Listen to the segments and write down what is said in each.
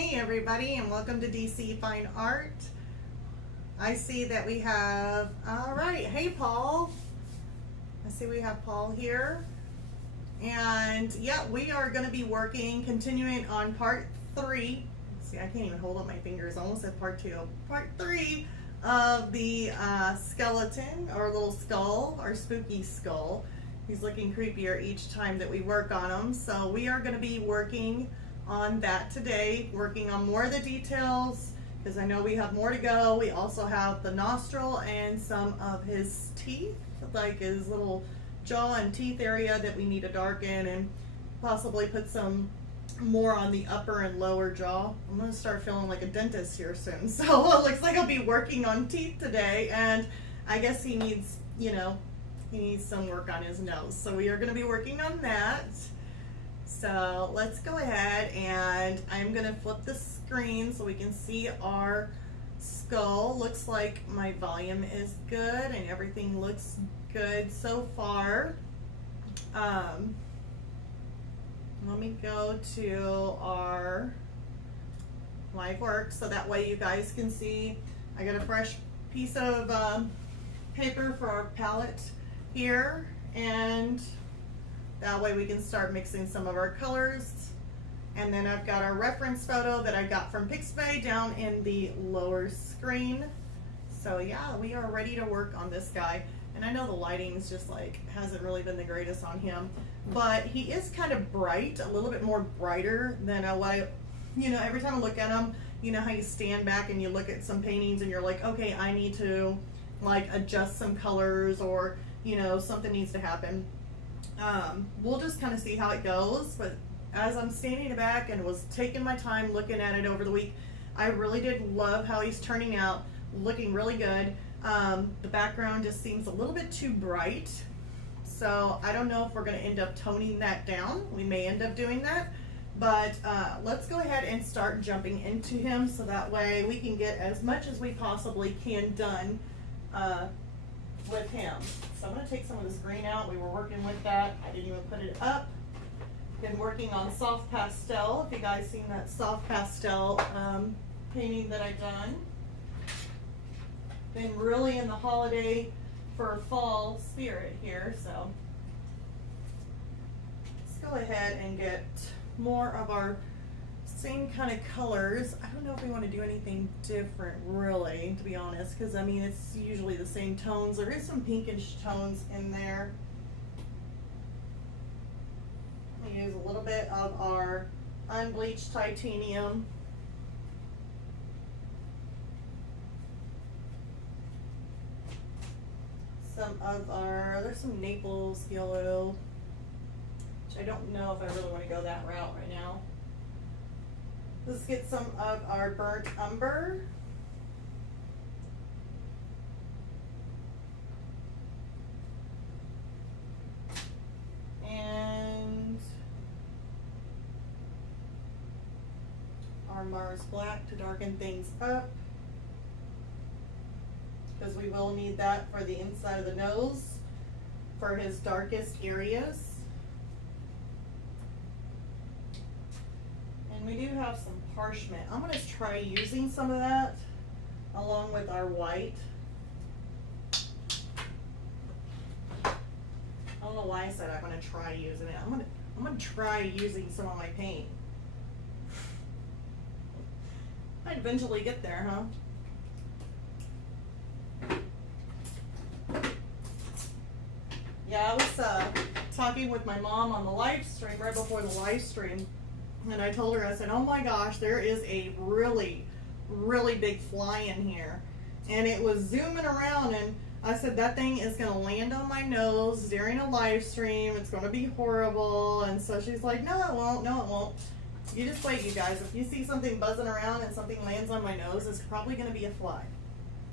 Hey everybody, and welcome to DC Fine Art. I see that we have, all right, hey Paul. I see we have Paul here. And yeah, we are going to be continuing on part 3. See, I can't even hold up my fingers. I almost said part 2. Part 3 of the skeleton, or little skull, our spooky skull. He's looking creepier each time that we work on him. So we are going to be working on that today, working on more of the details, because I know we have more to go. We also have the nostril and some of his teeth, like his little jaw and teeth area that we need to darken, and possibly put some more on the upper and lower jaw. I'm going to start feeling like a dentist here soon. So it looks like I'll be working on teeth today, and I guess he needs, he needs some work on his nose. So we are going to be working on that. So let's go ahead, and I'm going to flip the screen so we can see our skull. Looks like my volume is good and everything looks good so far. Let me go to our live work so that way you guys can see. I got a fresh piece of paper for our palette here, and that way we can start mixing some of our colors. And then I've got our reference photo that I got from Pixabay down in the lower screen. So yeah, we are ready to work on this guy. And I know the lighting's just like, hasn't really been the greatest on him, but he is kind of bright, a little bit more brighter than every time I look at him, you know how you stand back and you look at some paintings and you're like, okay, I need to like adjust some colors, or something needs to happen. We'll just kind of see how it goes, but as I'm standing back and was taking my time looking at it over the week, I really did love how he's turning out, looking really good. The background just seems a little bit too bright, so I don't know if we're going to end up toning that down. We may end up doing that, but let's go ahead and start jumping into him so that way we can get as much as we possibly can done with him. So I'm going to take some of this green out. We were working with that. I didn't even put it up. Been working on soft pastel. If you guys seen that soft pastel painting that I've done. Been really in the holiday for fall spirit here, so let's go ahead and get more of our same kind of colors. I don't know if we want to do anything different, really, to be honest, because I mean it's usually the same tones. There is some pinkish tones in there. I'm going to use a little bit of our unbleached titanium. Some of our, there's some Naples yellow, which I don't know if I really want to go that route right now. Let's get some of our burnt umber. And our Mars black to darken things up, because we will need that for the inside of the nose for his darkest areas. And we do have some parchment. I'm going to try using some of that along with our white. I don't know why I said I'm going to try using it. I'm going to try using some of my paint. I'd eventually get there, huh? Yeah, I was talking with my mom on the live stream, right before the live stream, and I told her, I said, oh my gosh, there is a really, really big fly in here. And it was zooming around, and I said, that thing is going to land on my nose during a live stream. It's going to be horrible. And so she's like, no, it won't. No, it won't. You just wait, you guys. If you see something buzzing around and something lands on my nose, it's probably going to be a fly.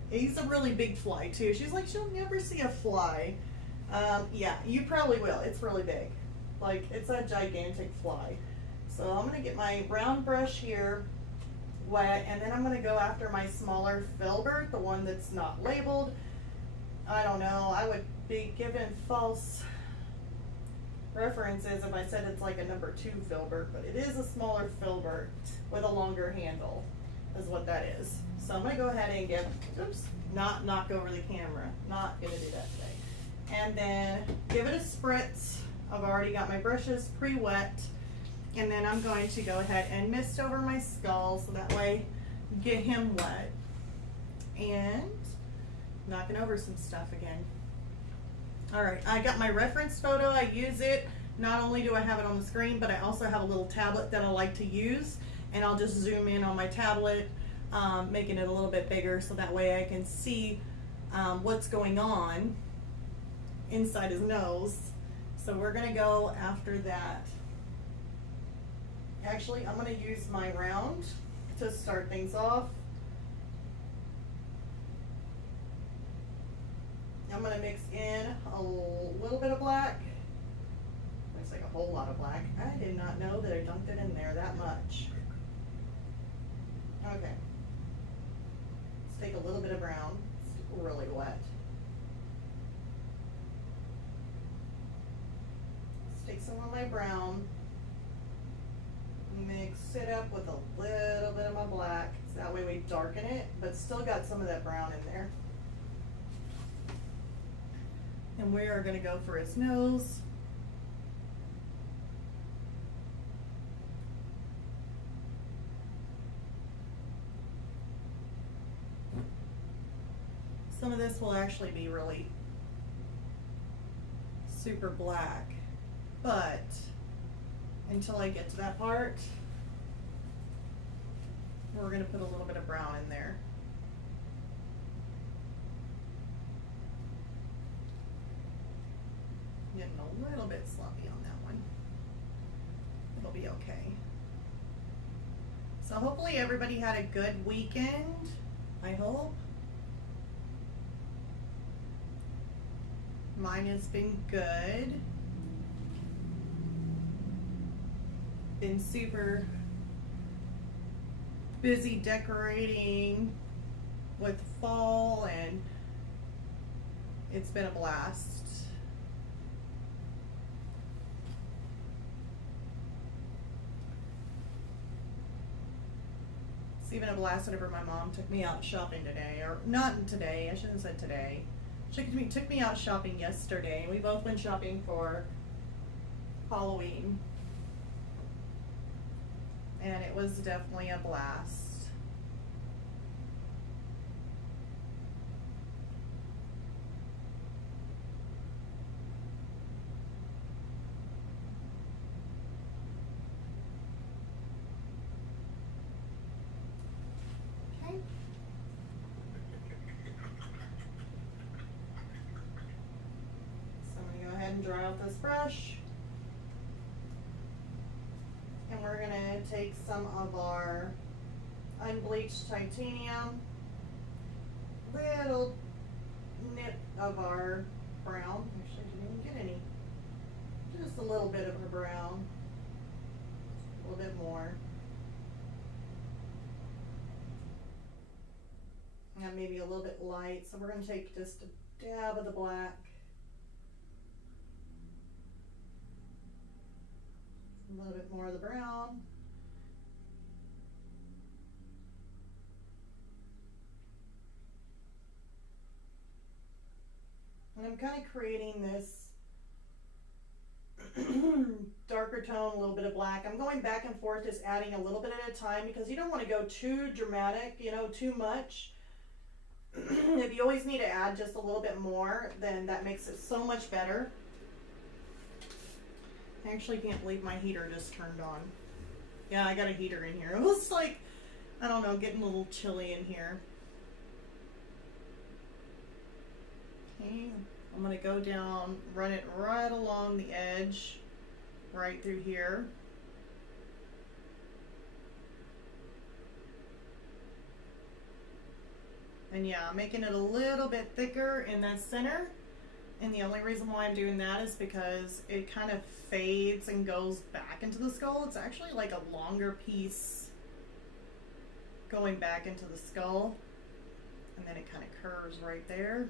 He's a really big fly, too. She's like, she'll never see a fly. Yeah, you probably will. It's really big. Like, it's a gigantic fly. So I'm going to get my brown brush here wet, and then I'm going to go after my smaller filbert, the one that's not labeled. I don't know. I would be given false reference is if I said it's like a number 2 filbert, but it is a smaller filbert with a longer handle, is what that is. So I'm gonna go ahead and give, oops, not knock over the camera, not gonna do that today. And then give it a spritz. I've already got my brushes pre-wet, and then I'm going to go ahead and mist over my skull so that way get him wet. And knocking over some stuff again. All right, I got my reference photo. I use it. Not only do I have it on the screen, but I also have a little tablet that I like to use, and I'll just zoom in on my tablet, making it a little bit bigger so that way I can see what's going on inside his nose. So we're gonna go after that. Actually, I'm gonna use my round to start things off. I'm gonna mix in a little bit of black. Looks like a whole lot of black. I did not know that I dunked it in there that much. Okay. Let's take a little bit of brown. It's really wet. Let's take some of my brown, mix it up with a little bit of my black. So that way we darken it, but still got some of that brown in there. And we are going to go for his nose. Some of this will actually be really super black, but until I get to that part, we're going to put a little bit of brown in there. Getting a little bit sloppy on that one. It'll be okay. So hopefully everybody had a good weekend, I hope. Mine has been good. Been super busy decorating with fall, and it's been a blast. It's even a blast whenever my mom took me out shopping today, or not today, I shouldn't have said today. She took me out shopping yesterday. We both went shopping for Halloween. And it was definitely a blast. Okay. So I'm going to go ahead and dry out this brush. And we're going to take some of our unbleached titanium, little nip of our brown. Actually, I didn't even get any. Just a little bit of a brown, a little bit more. And maybe a little bit light. So we're going to take just a dab of the black. A little bit more of the brown. And I'm kind of creating this darker tone, a little bit of black. I'm going back and forth, just adding a little bit at a time, because you don't want to go too dramatic, you know, too much. If you always need to add just a little bit more, then that makes it so much better. I actually can't believe my heater just turned on. Yeah, I got a heater in here. It was like, I don't know, getting a little chilly in here. Okay, I'm gonna go down, run it right along the edge, right through here. And yeah, making it a little bit thicker in the center. And the only reason why I'm doing that is because it kind of fades and goes back into the skull. It's actually like a longer piece going back into the skull. And then it kind of curves right there,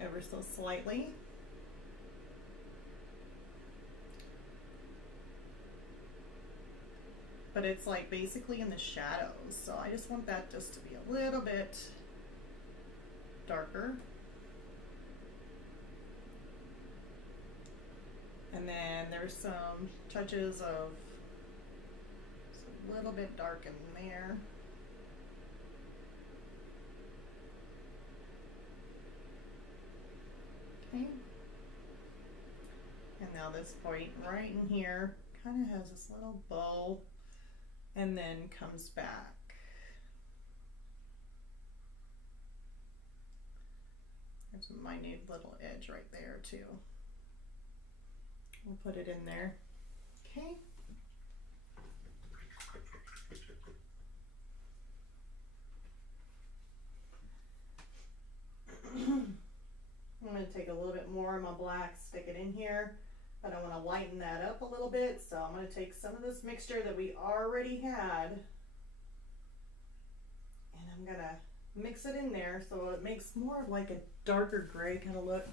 ever so slightly. but it's like basically in the shadows. So I just want that just to be a little bit darker. And then there's some touches of a little bit dark in there. Okay. And now this point right in here kind of has this little bow and then comes back. There's a minute little edge right there too. We'll put it in there. Okay. I'm going to take a little bit more of my black, stick it in here, but I want to lighten that up a little bit. So I'm going to take some of this mixture that we already had, and I'm going to mix it in there so it makes more of like a darker gray kind of look.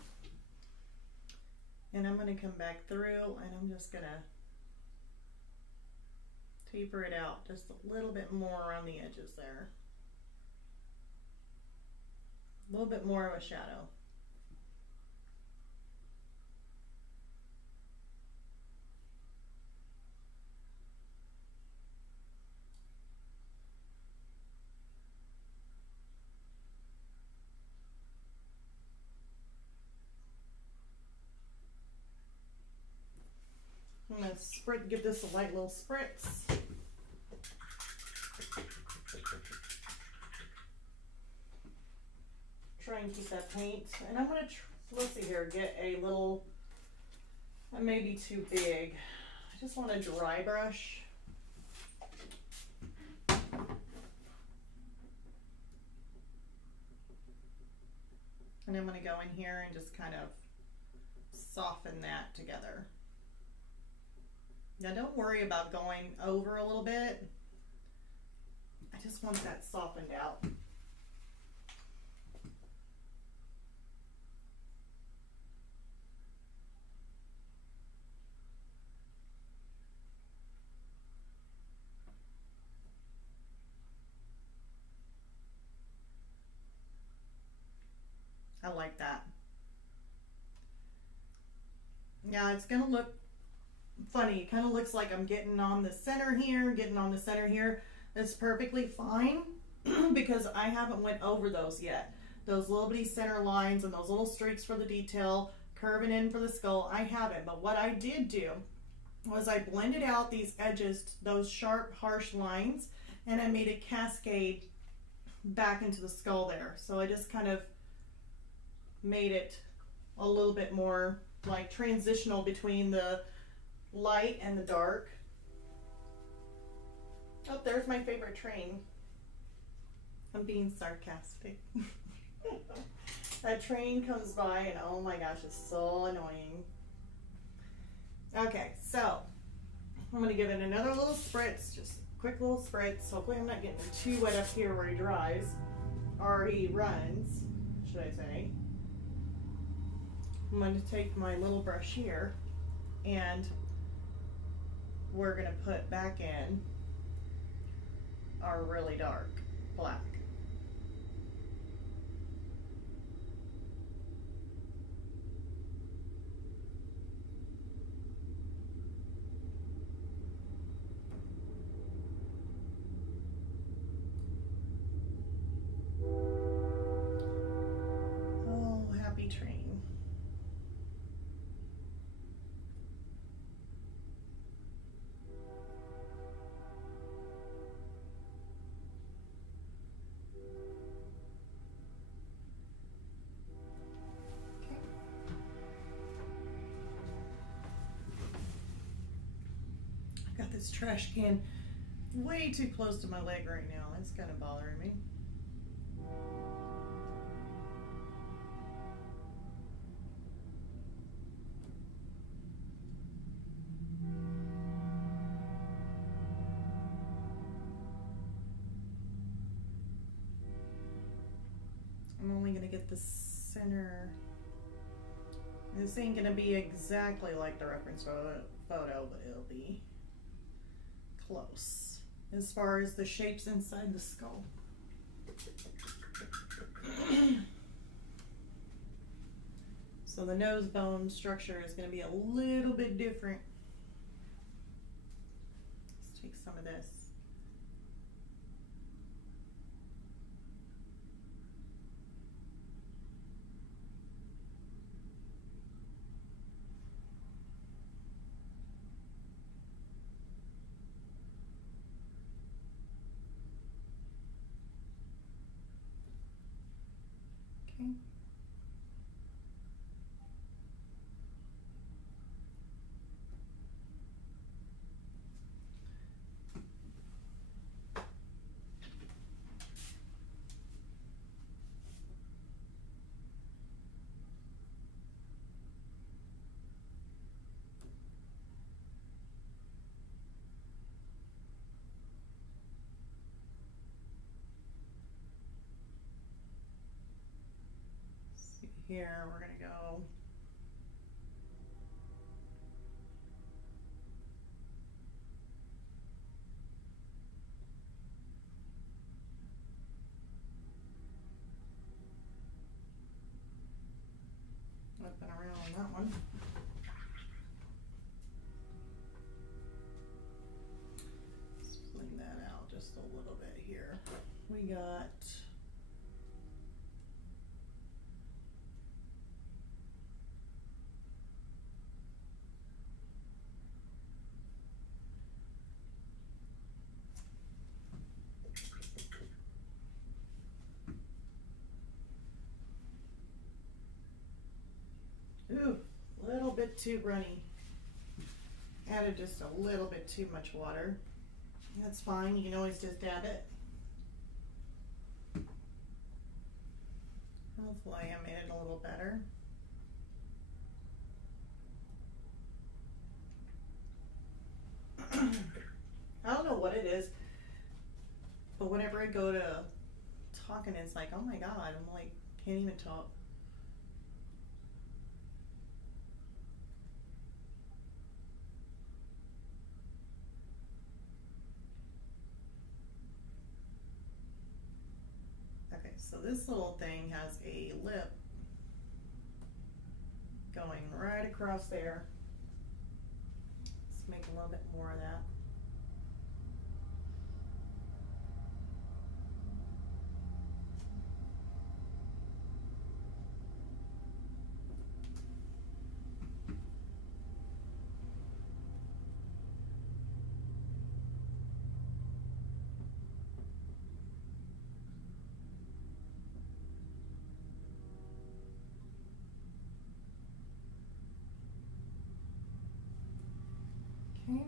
And I'm going to come back through and I'm just going to taper it out just a little bit more around the edges there. A little bit more of a shadow. I'm going to give this a light little spritz. Try and keep that paint. And I'm going to, let's see here, get a little, that may be too big. I just want a dry brush. And I'm going to go in here and just kind of soften that together. Now don't worry about going over a little bit. I just want that softened out. I like that. Now it's gonna look funny. It kind of looks like I'm getting on the center here, getting on the center here. That's perfectly fine because I haven't went over those yet. Those little bitty center lines and those little streaks for the detail, curving in for the skull, I haven't. But what I did do was I blended out these edges, those sharp, harsh lines, and I made a cascade back into the skull there. So I just kind of made it a little bit more like transitional between the light and the dark. Oh, there's my favorite train. I'm being sarcastic. That train comes by and oh my gosh, it's so annoying. Okay, so I'm gonna give it another little spritz, just a quick little spritz. Hopefully I'm not getting too wet up here where he dries, or he runs, should I say. I'm going to take my little brush here and we're going to put back in our really dark black. Oh, happy train. Got this trash can way too close to my leg right now. It's kind of bothering me. I'm only going to get the center. This ain't going to be exactly like the reference photo, but it'll be close. as far as the shapes inside the skull. So the nose bone structure is going to be a little bit different. Let's take some of this. Okay. Here we're going to go up and around on that one. Let's fling that out just a little bit here. We got ooh, a little bit too runny. Added just a little bit too much water. That's fine, you can always just dab it. Hopefully I made it a little better. I don't know what it is, but whenever I go to talking, it's like, oh my God, I'm like, can't even talk. Okay, so this little thing has a lip going right across there. Let's make a little bit more of that. Okay.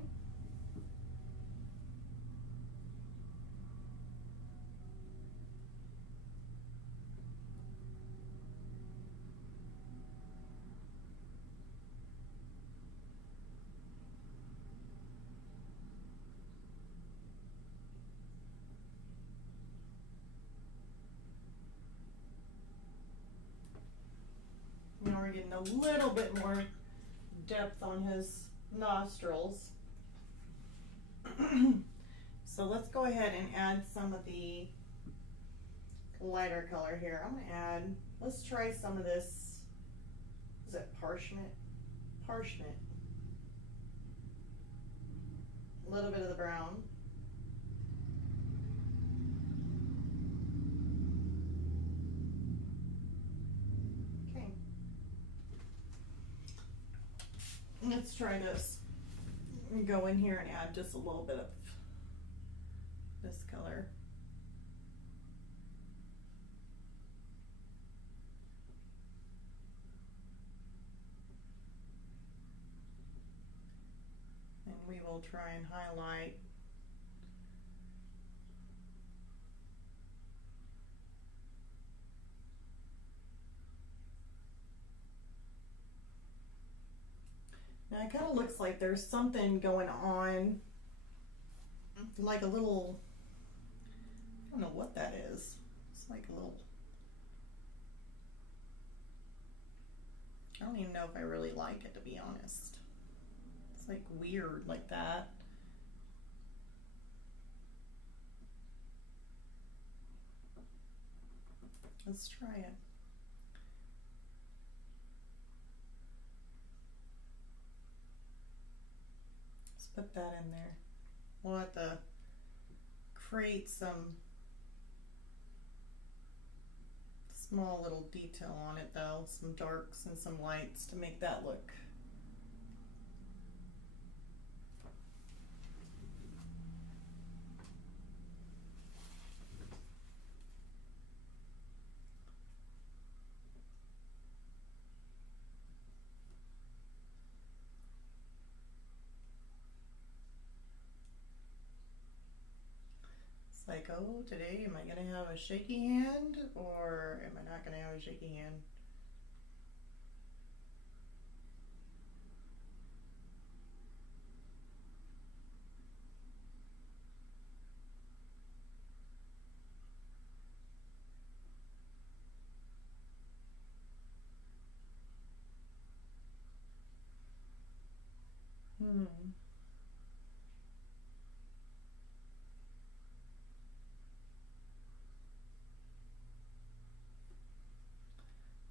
Now we're getting a little bit more depth on his nostrils. So let's go ahead and add some of the lighter color here. I'm gonna add, let's try some of this, is it parchment? Parchment. A little bit of the brown. Okay. Let's try this. Go in here and add just a little bit of this color. And we will try and highlight now. It kind of looks like there's something going on, like a little, I don't know what that is. It's like a little, I don't even know if I really like it, to be honest. It's like weird like that. Let's try it. Let's put that in there. We'll have to create some small little detail on it though, some darks and some lights to make that look. Like, oh, today am I gonna have a shaky hand or am I not gonna have a shaky hand?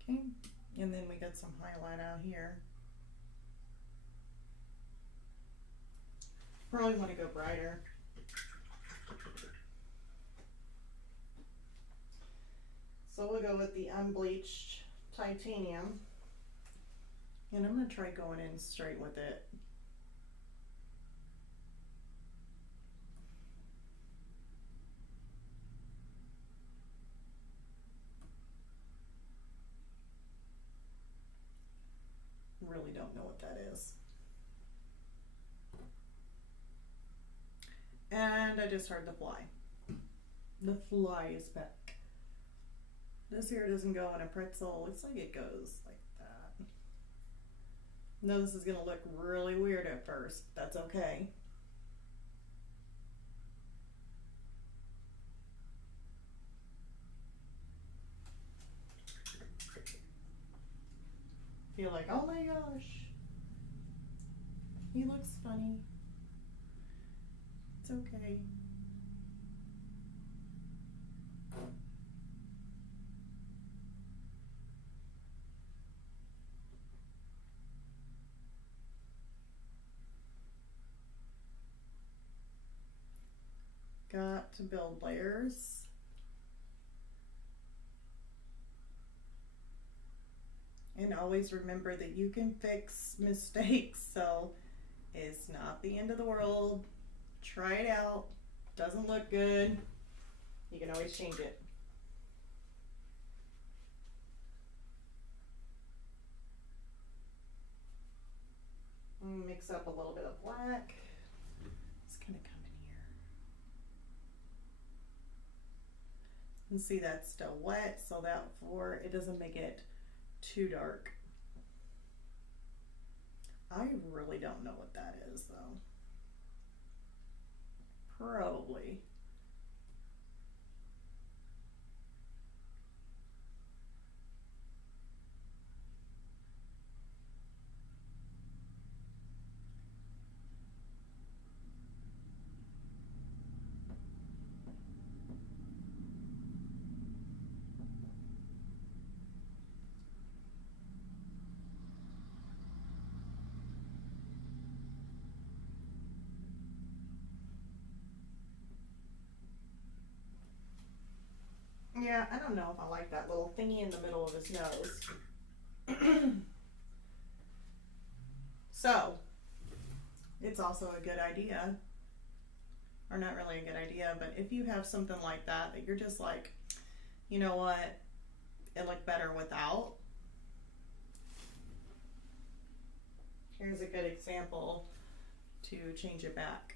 Okay, and then we got some highlight out here. Probably want to go brighter. So we'll go with the unbleached titanium. And I'm going to try going in straight with it. Really don't know what that is. And I just heard the fly. The fly is back. This here doesn't go in a pretzel. Looks like it goes like that. No, this is going to look really weird at first. That's okay. Feel like, oh my gosh, he looks funny. It's okay. Got to build layers. And always remember that you can fix mistakes, so it's not the end of the world. Try it out. Doesn't look good, you can always change it. Mix up a little bit of black. It's gonna come in here. And see that's still wet, so that for it doesn't make it too dark. I really don't know what that is though. Probably. Yeah, I don't know if I like that little thingy in the middle of his nose. So, it's also a good idea, or not really a good idea, but if you have something like that that you're just like, you know what, it looked better without. Here's a good example to change it back.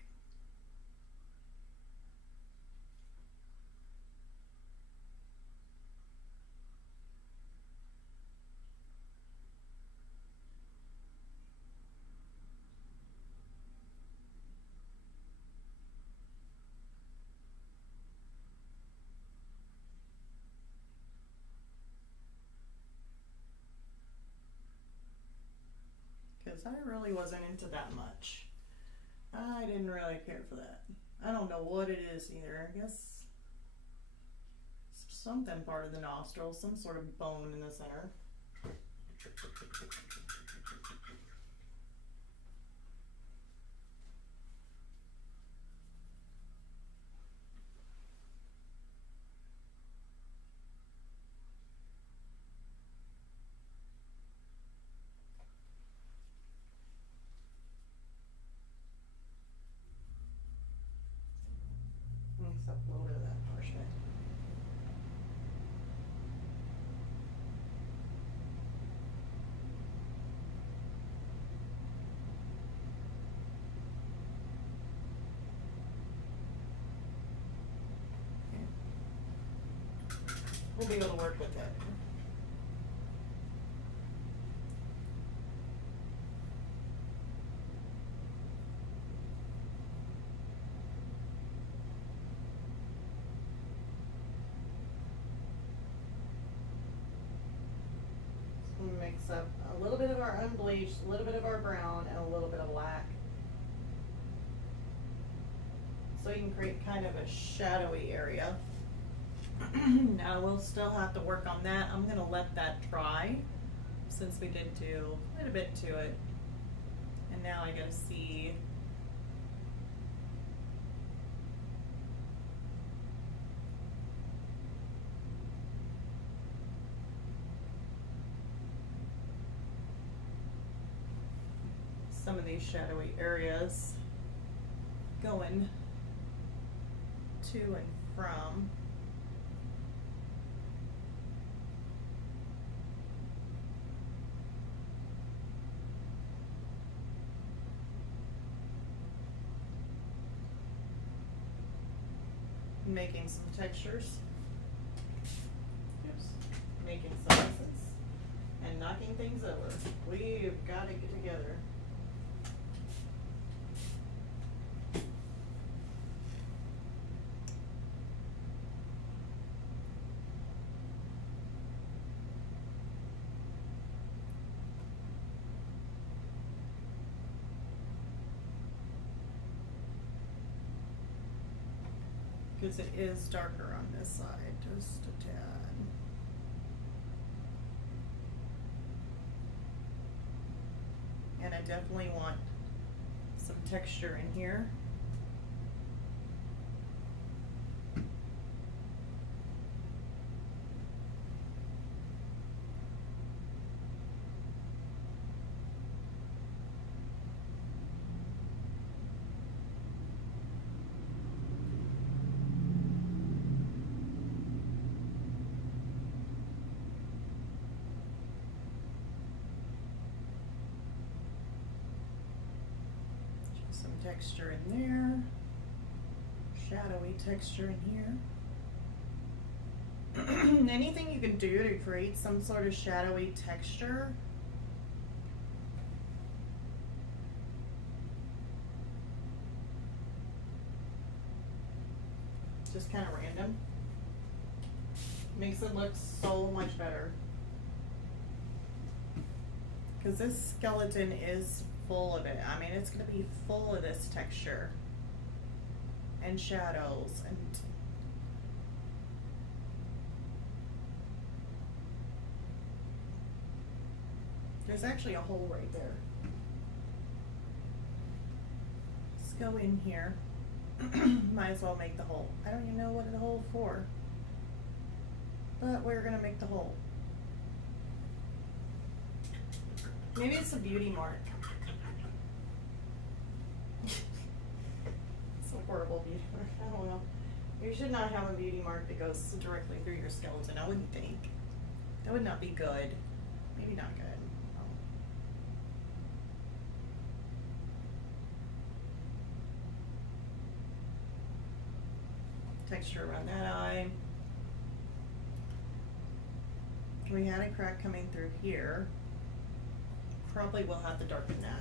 Because I really wasn't into that much. I didn't really care for that. I don't know what it is either. I guess something part of the nostril, some sort of bone in the center. Mix up a little bit of that parchment. We'll be able to work with it. So we'll mix up a little bit of our unbleached, a little bit of our brown, and a little bit of black. So you can create kind of a shadowy area. Now we'll still have to work on that. I'm gonna let that dry since we did do quite a bit to it. And now I gotta see some of these shadowy areas going to and from. Making some textures. Oops. Making some messes and knocking things over. We've got to get together. Because it is darker on this side, just a tad. And I definitely want some texture in here. Texture in there, shadowy texture in here. Anything you can do to create some sort of shadowy texture. Just kind of random. Makes it look so much better. Because this skeleton is full of it. I mean, it's going to be full of this texture and shadows, and there's actually a hole right there. Let's go in here. Might as well make the hole. I don't even know what the hole for, but we're going to make the hole. Maybe it's a beauty mark. Horrible beauty mark. I don't know. You should not have a beauty mark that goes directly through your skeleton. I wouldn't think. That would not be good. Maybe not good. Texture around that eye. We had a crack coming through here. Probably will have to darken that.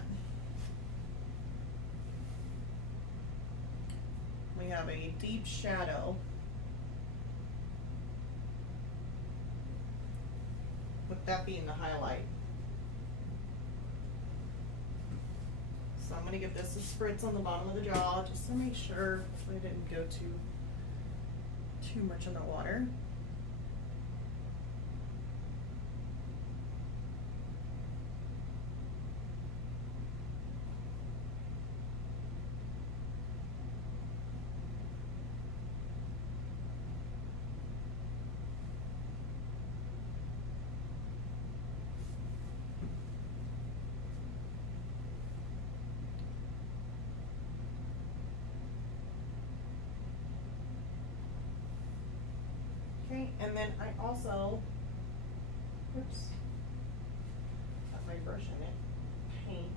We have a deep shadow with that being the highlight. So I'm going to give this a spritz on the bottom of the jaw just to make sure we didn't go too much in the water. Okay, and then I also, oops, got my brush in it, paint.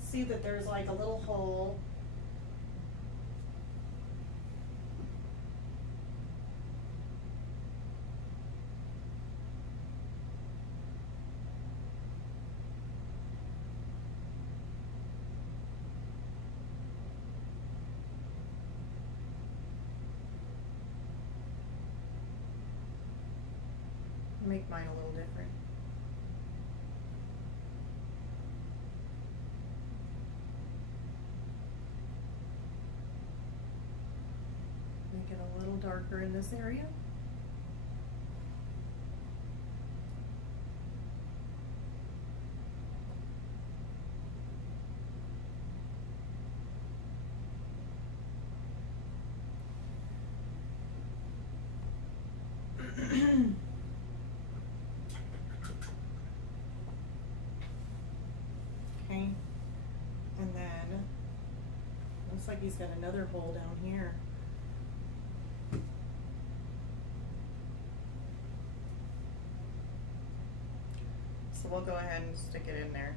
See that there's like a little hole. Make mine a little different. Make it a little darker in this area. Okay, and then looks like he's got another hole down here. So we'll go ahead and stick it in there.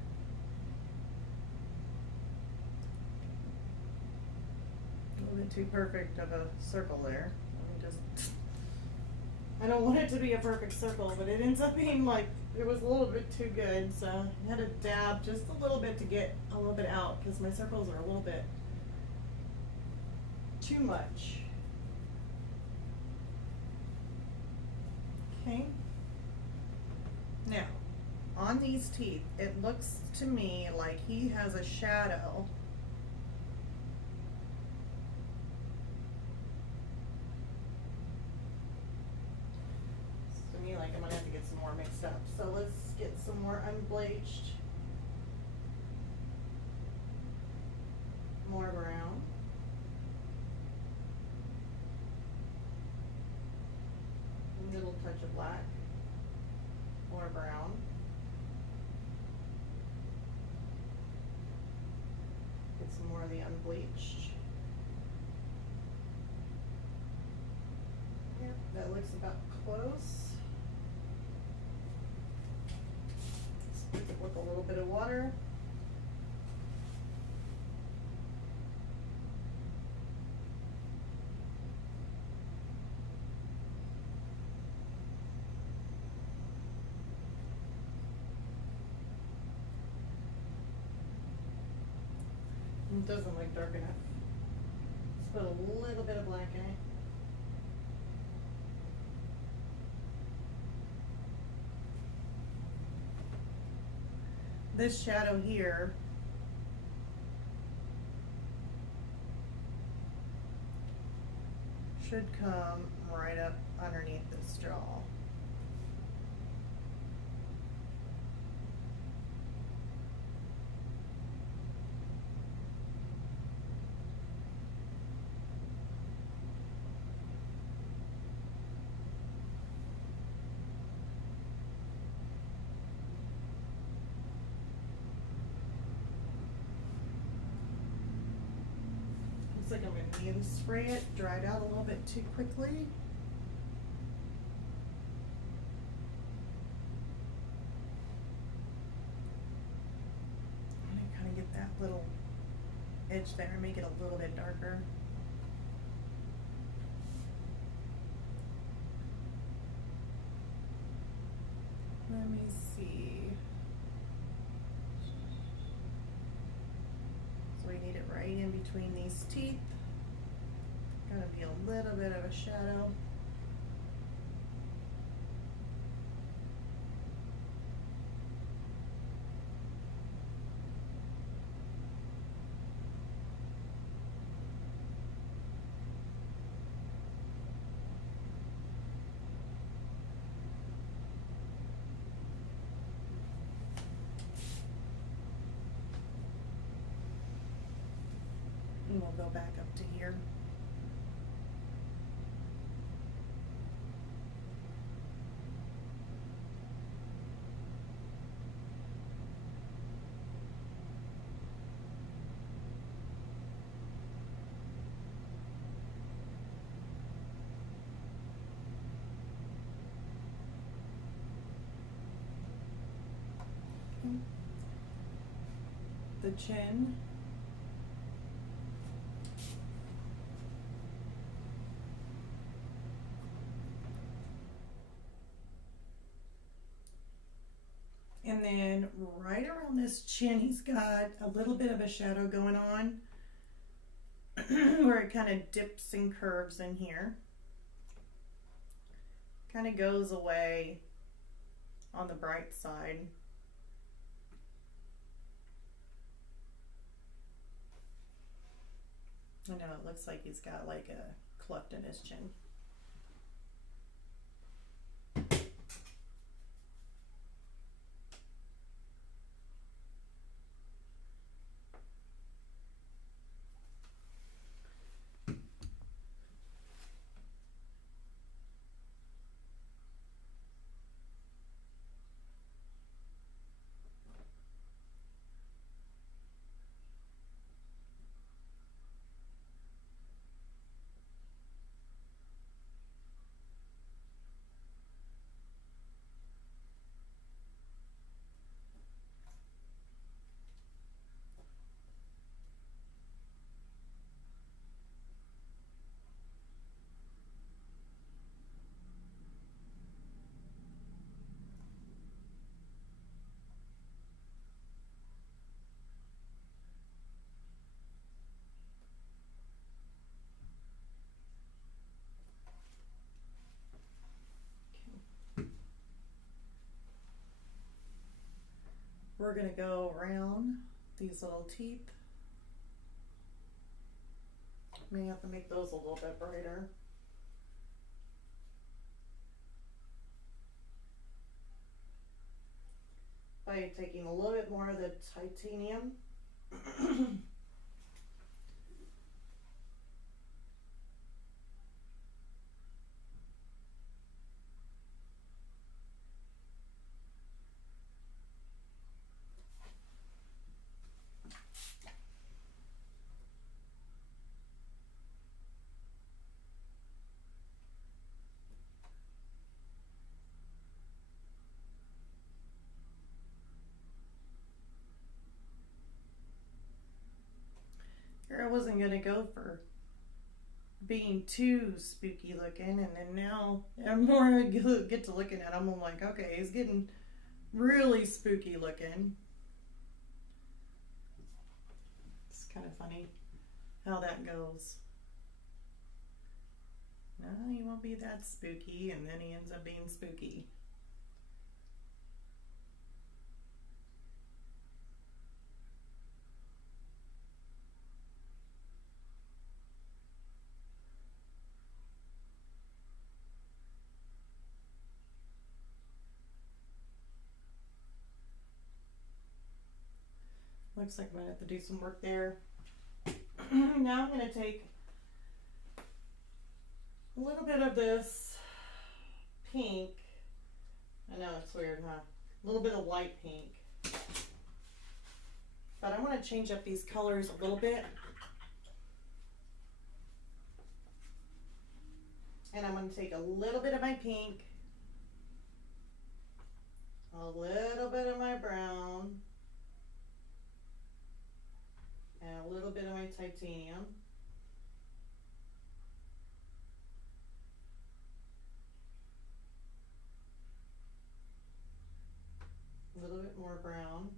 A little bit too perfect of a circle there. Let me just, I don't want it to be a perfect circle, but it ends up being like, it was a little bit too good, so I had to dab just a little bit to get a little bit out because my circles are a little bit too much. Okay. Now, on these teeth, it looks to me like he has a shadow. To me, like I'm gonna have to get some more mixed up. So let's get some more unbleached, more brown. A little touch of black, more brown. Get some more of the unbleached. Yep, that looks about close. Spritz it with a little bit of water. It doesn't look dark enough. Let's put a little bit of black in it. This shadow here should come right up underneath this jaw. Looks like I'm going to need to spray it, dried out a little bit too quickly. I'm going to kind of get that little edge there and make it a little bit darker. Let me see. So we need it right in between these teeth. Gotta be a little bit of a shadow. And we'll go back up to here. the chin. And then right around this chin, he's got a little bit of a shadow going on where it kind of dips and curves in here. Kind of goes away on the bright side. I know it looks like he's got like a cleft in his chin. We're going to go around these little teeth. May have to make those a little bit brighter. By taking a little bit more of the titanium. I wasn't gonna go for being too spooky looking, and then now the more I get to looking at him, I'm like, okay, he's getting really spooky looking. It's kind of funny how that goes. No, he won't be that spooky, and then he ends up being spooky. Looks like I'm gonna have to do some work there. Now I'm gonna take a little bit of this pink. I know it's weird, huh? A little bit of light pink. But I want to change up these colors a little bit. And I'm going to take a little bit of my pink, a little bit of my brown, and a little bit of my titanium. A little bit more brown.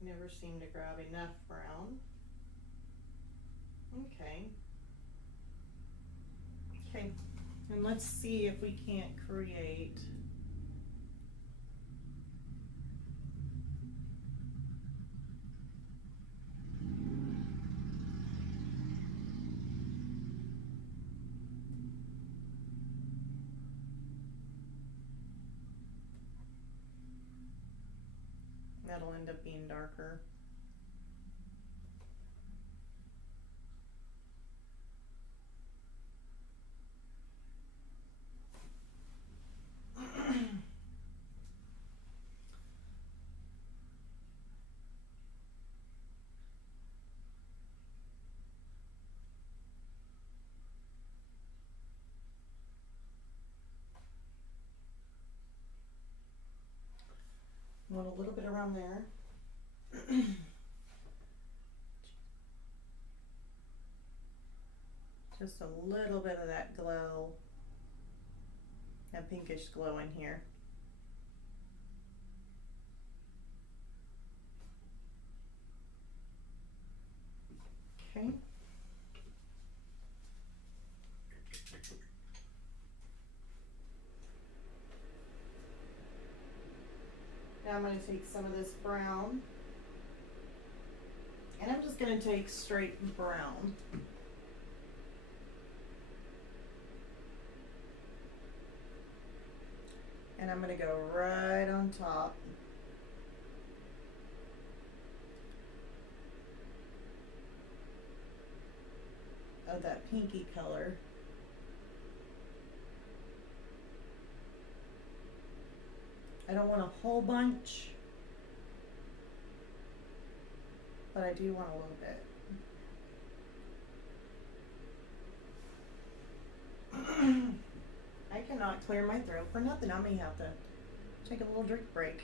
Never seem to grab enough brown. Okay. Okay, and let's see if we can't create that'll end up being darker. Want a little bit around there. Just a little bit of that glow, that pinkish glow in here. Okay. Now I'm going to take some of this brown, and I'm just going to take straight brown. And I'm going to go right on top. Of that pinky color. I don't want a whole bunch, but I do want a little bit. I cannot clear my throat for nothing. I may have to take a little drink break.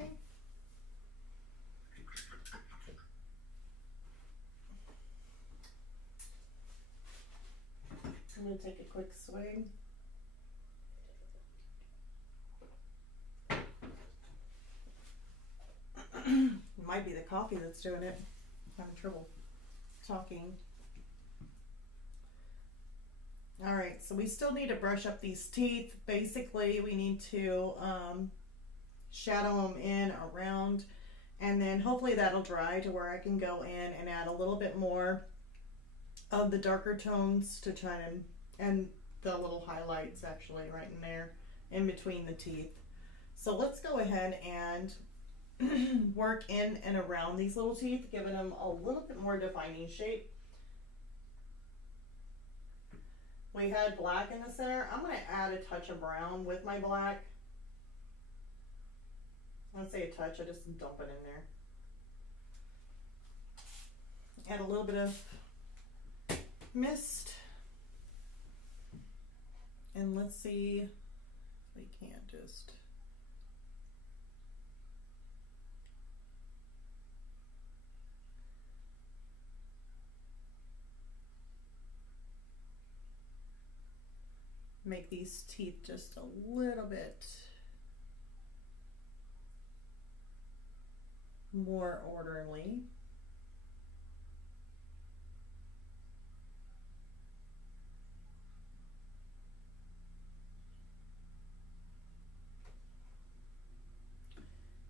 Okay. I'm going to take a quick swig. It might be the coffee that's doing it. I'm having trouble talking. All right, so we still need to brush up these teeth. Basically, we need to shadow them in around, and then hopefully that'll dry to where I can go in and add a little bit more of the darker tones to try and the little highlights actually right in there in between the teeth. So let's go ahead and work in and around these little teeth, giving them a little bit more defining shape. We had black in the center. I'm going to add a touch of brown with my black. Let's say a touch, I just dump it in there. Add a little bit of mist. And let's see if we can't just make these teeth just a little bit more orderly.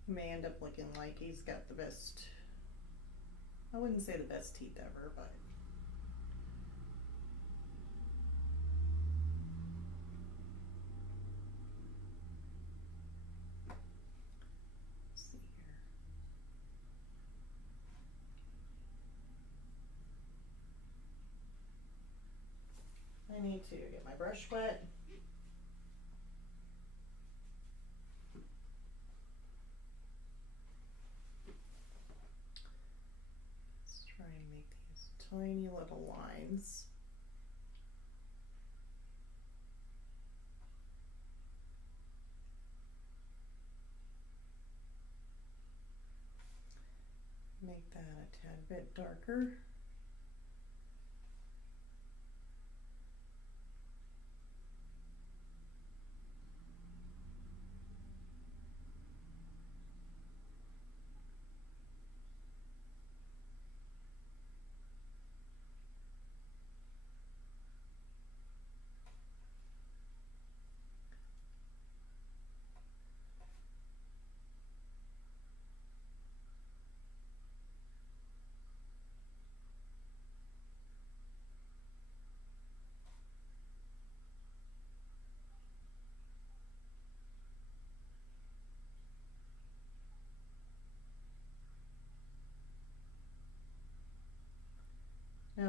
He may end up looking like he's got the best, I wouldn't say the best teeth ever, but let's see here. I need to get my brush wet. Try and make these tiny little lines. Make that a tad bit darker.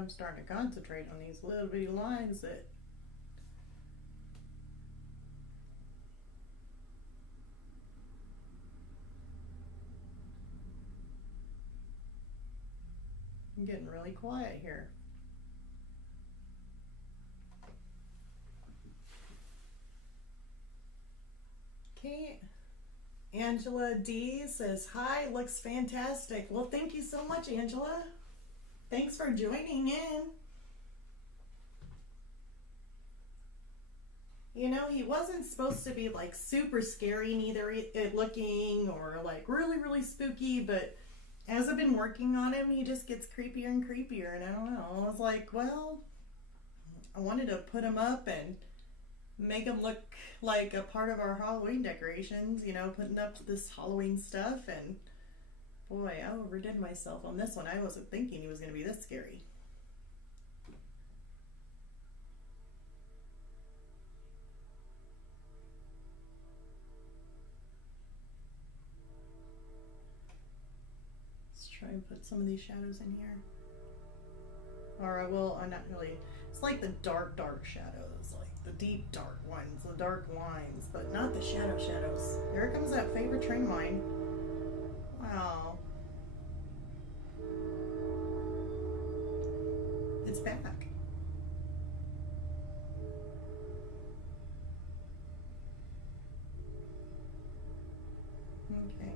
I'm starting to concentrate on these little bitty lines that I'm getting really quiet here. Okay, Angela D says, hi, looks fantastic. Well, thank you so much, Angela. Thanks for joining in. You know, he wasn't supposed to be like super scary, neither looking or like really, really spooky, but as I've been working on him, he just gets creepier and creepier, and I don't know. I was like, well, I wanted to put him up and make him look like a part of our Halloween decorations, you know, putting up this Halloween stuff, and boy, I overdid myself on this one. I wasn't thinking he was going to be this scary. Let's try and put some of these shadows in here. Or I will, I'm not really, it's like the dark shadows, like the deep dark ones, the dark lines, but not the shadows. Here comes that favorite train of mine. Wow. It's back. Okay.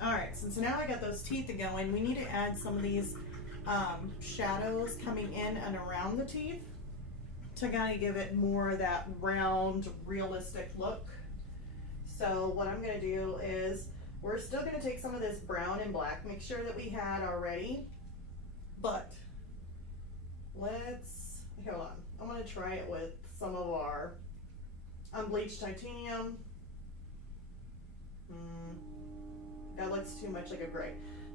All right, so now I got those teeth going. We need to add some of these shadows coming in and around the teeth to kind of give it more of that round, realistic look. So what I'm going to do is we're still going to take some of this brown and black mixture that we had already, but let's, hold on, I want to try it with some of our unbleached titanium. That looks too much like a gray.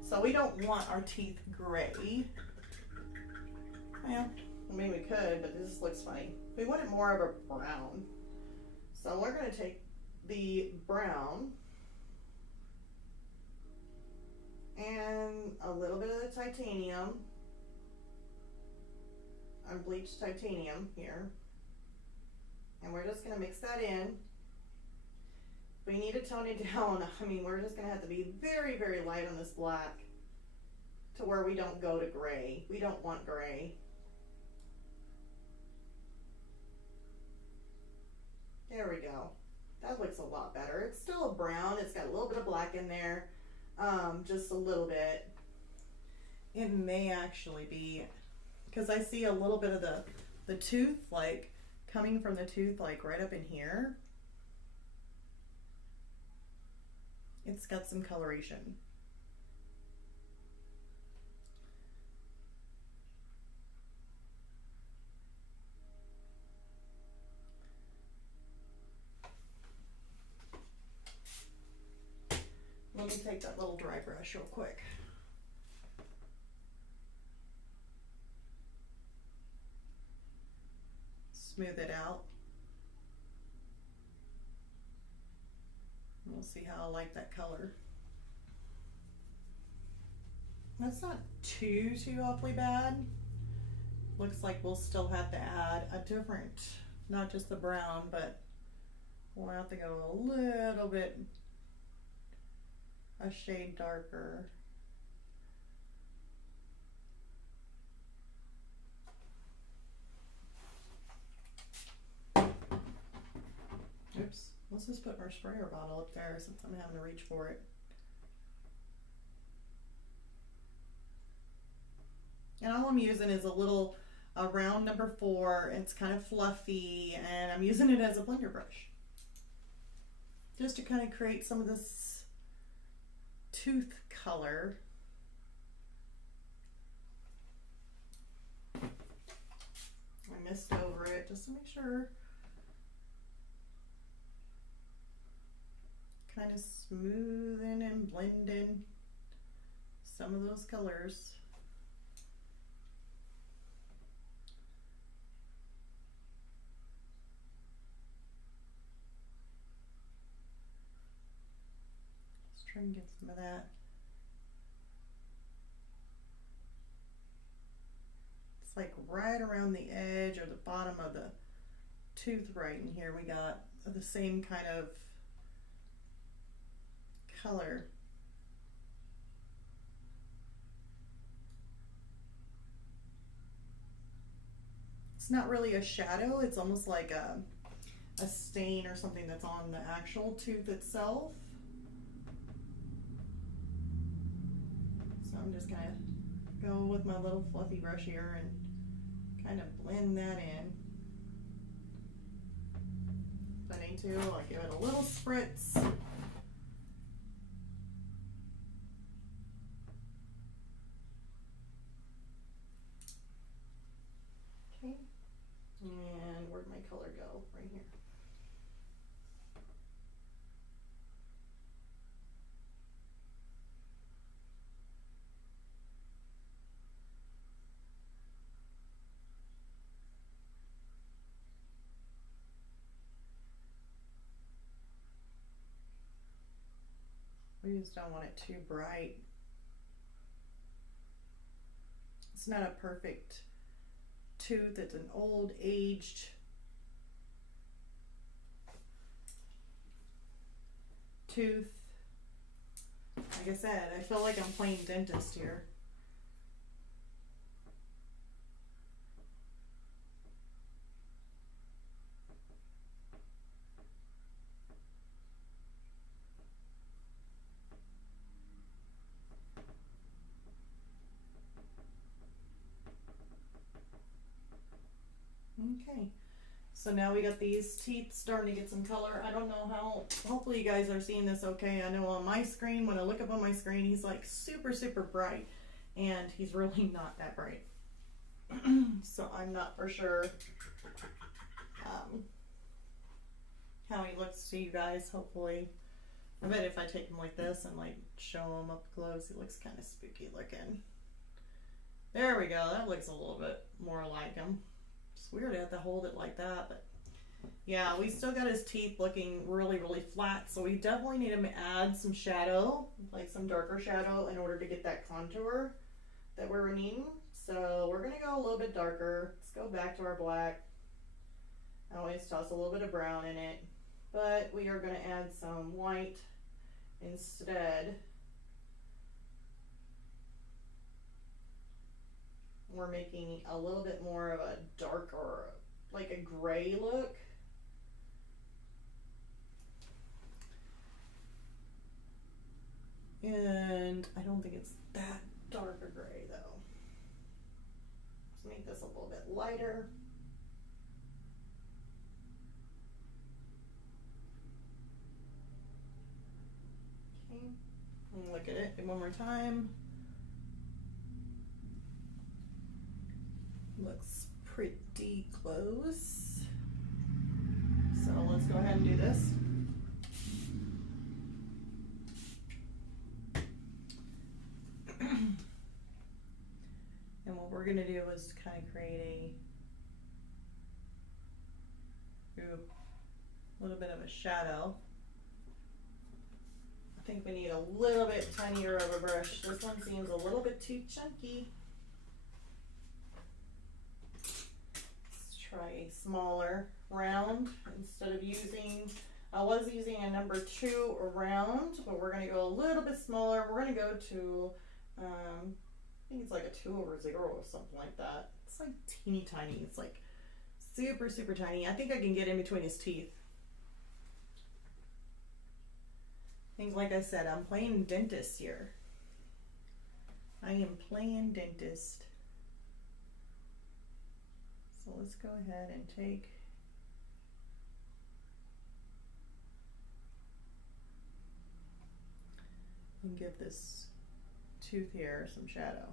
So we don't want our teeth gray. Well, I mean we could, but this looks funny. We want it more of a brown. So we're going to take the brown and a little bit of the titanium, unbleached titanium here, and we're just going to mix that in. We need to tone it down. I mean, we're just going to have to be very, very light on this black to where we don't go to gray. We don't want gray. There we go. That looks a lot better. It's still a brown. It's got a little bit of black in there, just a little bit. It may actually be, because I see a little bit of the tooth, like coming from the tooth, like right up in here. It's got some coloration. Let me take that little dry brush real quick. Smooth it out. We'll see how I like that color. That's not too awfully bad. Looks like we'll still have to add a different, not just the brown, but we'll have to go a little bit, a shade darker. Oops. Let's just put our sprayer bottle up there since I'm having to reach for it. And all I'm using is a round number 4. It's kind of fluffy, and I'm using it as a blender brush. Just to kind of create some of this tooth color. I missed over it just to make sure. Kind of smoothing and blending some of those colors. Try and get some of that. It's like right around the edge or the bottom of the tooth right in here. We got the same kind of color. It's not really a shadow, it's almost like a stain or something that's on the actual tooth itself. So I'm just gonna go with my little fluffy brush here and kind of blend that in. If I need to, I'll give it a little spritz. Okay, and where'd my color go? Right here. We just don't want it too bright. It's not a perfect tooth, it's an old aged tooth. Like I said, I feel like I'm playing dentist here. Okay, so now we got these teeth starting to get some color. I don't know how, hopefully you guys are seeing this okay. I know on my screen, when I look up on my screen, he's like super, super bright, and he's really not that bright. So I'm not for sure how he looks to you guys. Hopefully, I bet if I take him like this and like show him up close, he looks kind of spooky looking. There we go, that looks a little bit more like him. It's weird I have to hold it like that, but yeah, we still got his teeth looking really, really flat, so we definitely need to add some shadow, like some darker shadow, in order to get that contour that we're needing. So we're gonna go a little bit darker. Let's go back to our black. I always toss a little bit of brown in it, but we are gonna add some white instead. We're making a little bit more of a dark, or like a gray look. And I don't think it's that dark or gray though. Let's make this a little bit lighter. Okay, and look at it one more time. Looks pretty close. So let's go ahead and do this. And what we're gonna do is kind of create a little bit of a shadow. I think we need a little bit tinier of a brush. This one seems a little bit too chunky. Try a smaller round instead of using, I was using a number 2 round, but we're going to go a little bit smaller. We're going to go to, I think it's like a 2/0 or something like that. It's like teeny tiny. It's like super, super tiny. I think I can get in between his teeth. I think, like I said, I'm playing dentist here. I am playing dentist. So let's go ahead and take and give this tooth here some shadow.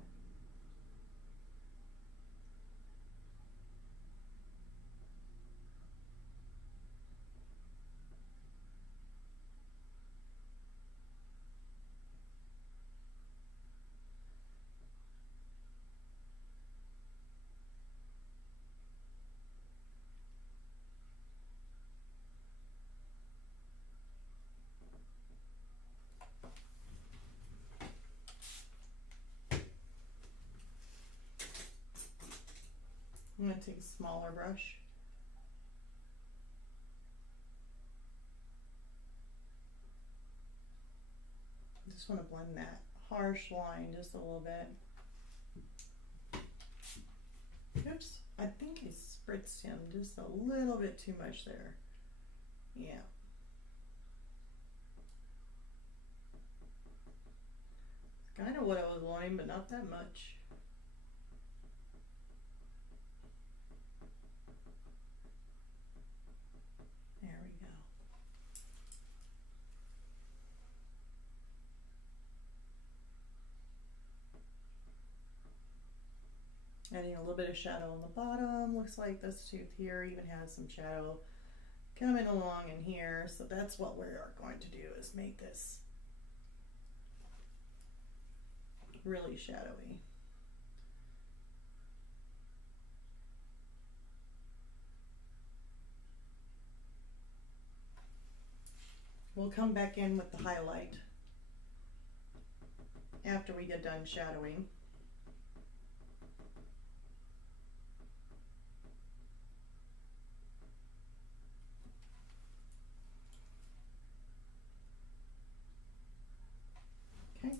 take a smaller brush. Just want to blend that harsh line just a little bit. Oops, I think I spritzed him just a little bit too much there. Yeah. Kind of what I was wanting, but not that much. There we go. Adding a little bit of shadow on the bottom. Looks like this tooth here even has some shadow coming along in here. So that's what we are going to do, is make this really shadowy. We'll come back in with the highlight after we get done shadowing. Okay.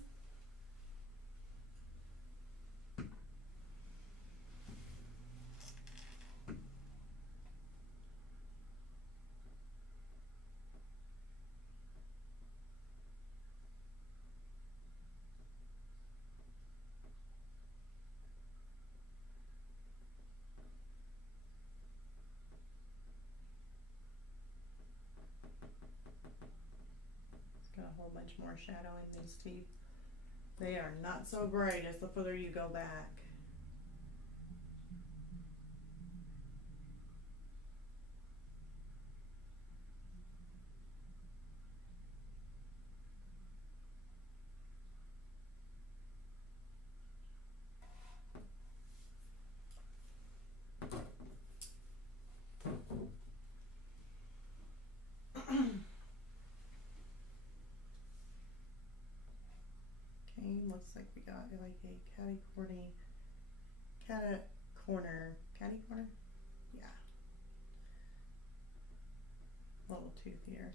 Got a whole bunch more shadow in these teeth. They are not so bright as the further you go back. Looks like we got like a catty corner, yeah, little tooth here.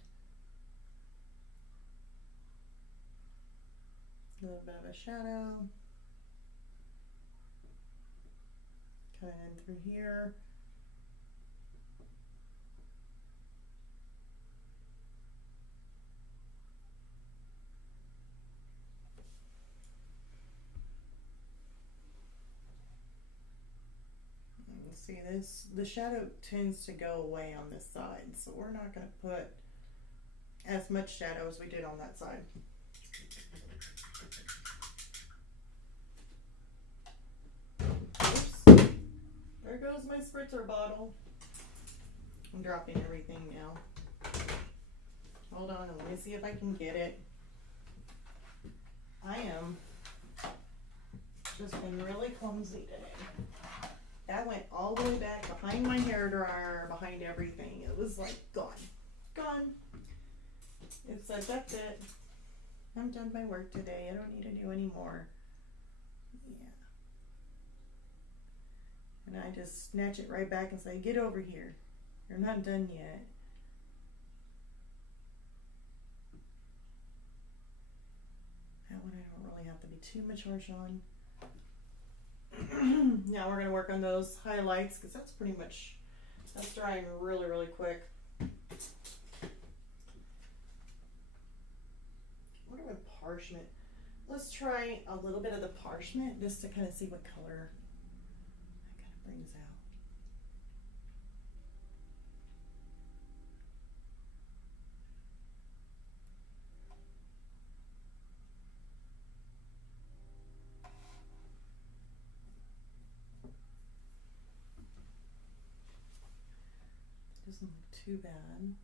A little bit of a shadow coming in through here. See this, the shadow tends to go away on this side, so we're not going to put as much shadow as we did on that side. Oops. There goes my spritzer bottle. I'm dropping everything now. Hold on, let me see if I can get it. I am just been really clumsy today. That went all the way back behind my hair dryer, behind everything. It was like gone. Gone. It said, that's it. I'm done my work today. I don't need to do any more. Yeah. And I just snatch it right back and say, get over here. You're not done yet. That one I don't really have to be too much harsh on. Now we're going to work on those highlights because that's pretty much, that's drying really, really quick. What about parchment? Let's try a little bit of the parchment just to kind of see what color that kind of brings out. Doesn't look too bad.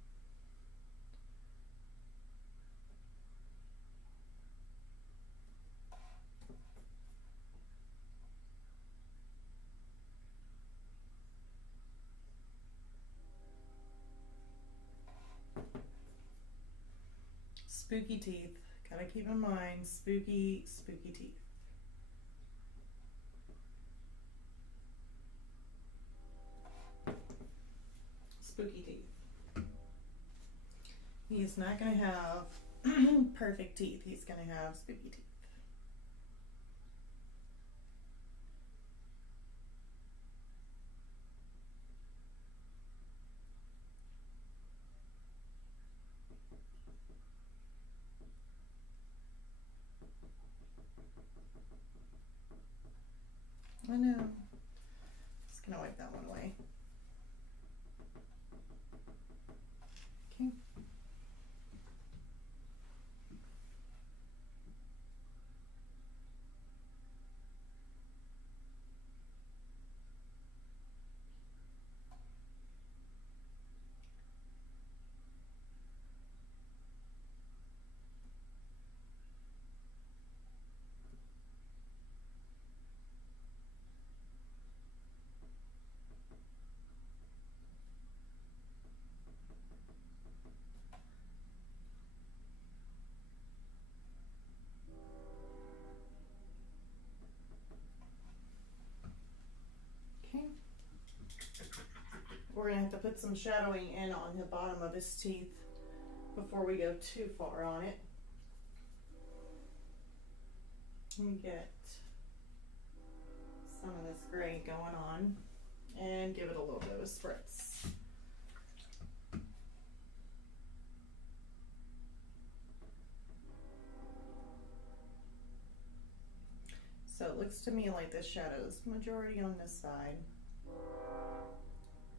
Spooky teeth. Gotta keep in mind, spooky teeth. spooky teeth. He's not gonna have perfect teeth. He's gonna have spooky teeth. I know. Just gonna wipe that one away. Okay. Okay. We're gonna have to put some shadowing in on the bottom of his teeth before we go too far on it. Let me get some of this gray going on and give it a little bit of a spritz. So it looks to me like this shadow's majority on this side.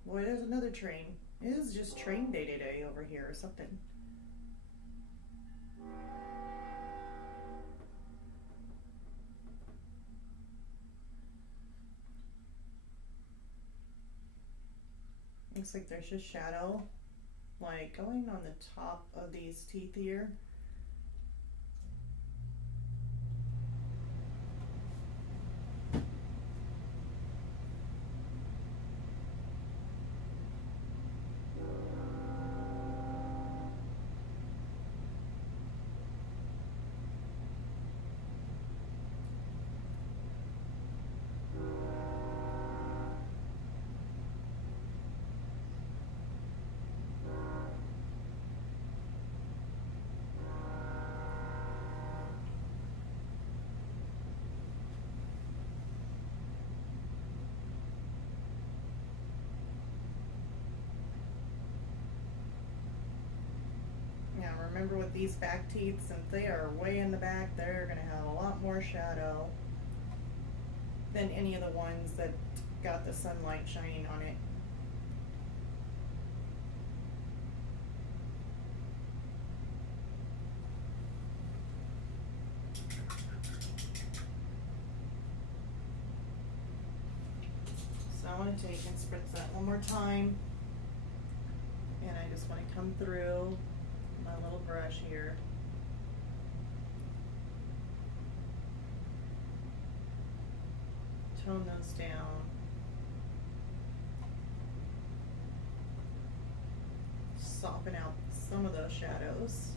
Boy, there's another train. It is just train day today over here or something. Looks like there's just shadow like going on the top of these teeth here. Now remember with these back teeth, since they are way in the back, they're going to have a lot more shadow than any of the ones that got the sunlight shining on it. So I want to take and spritz that one more time, and I just want to come through my little brush here. Tone those down. Soften out some of those shadows.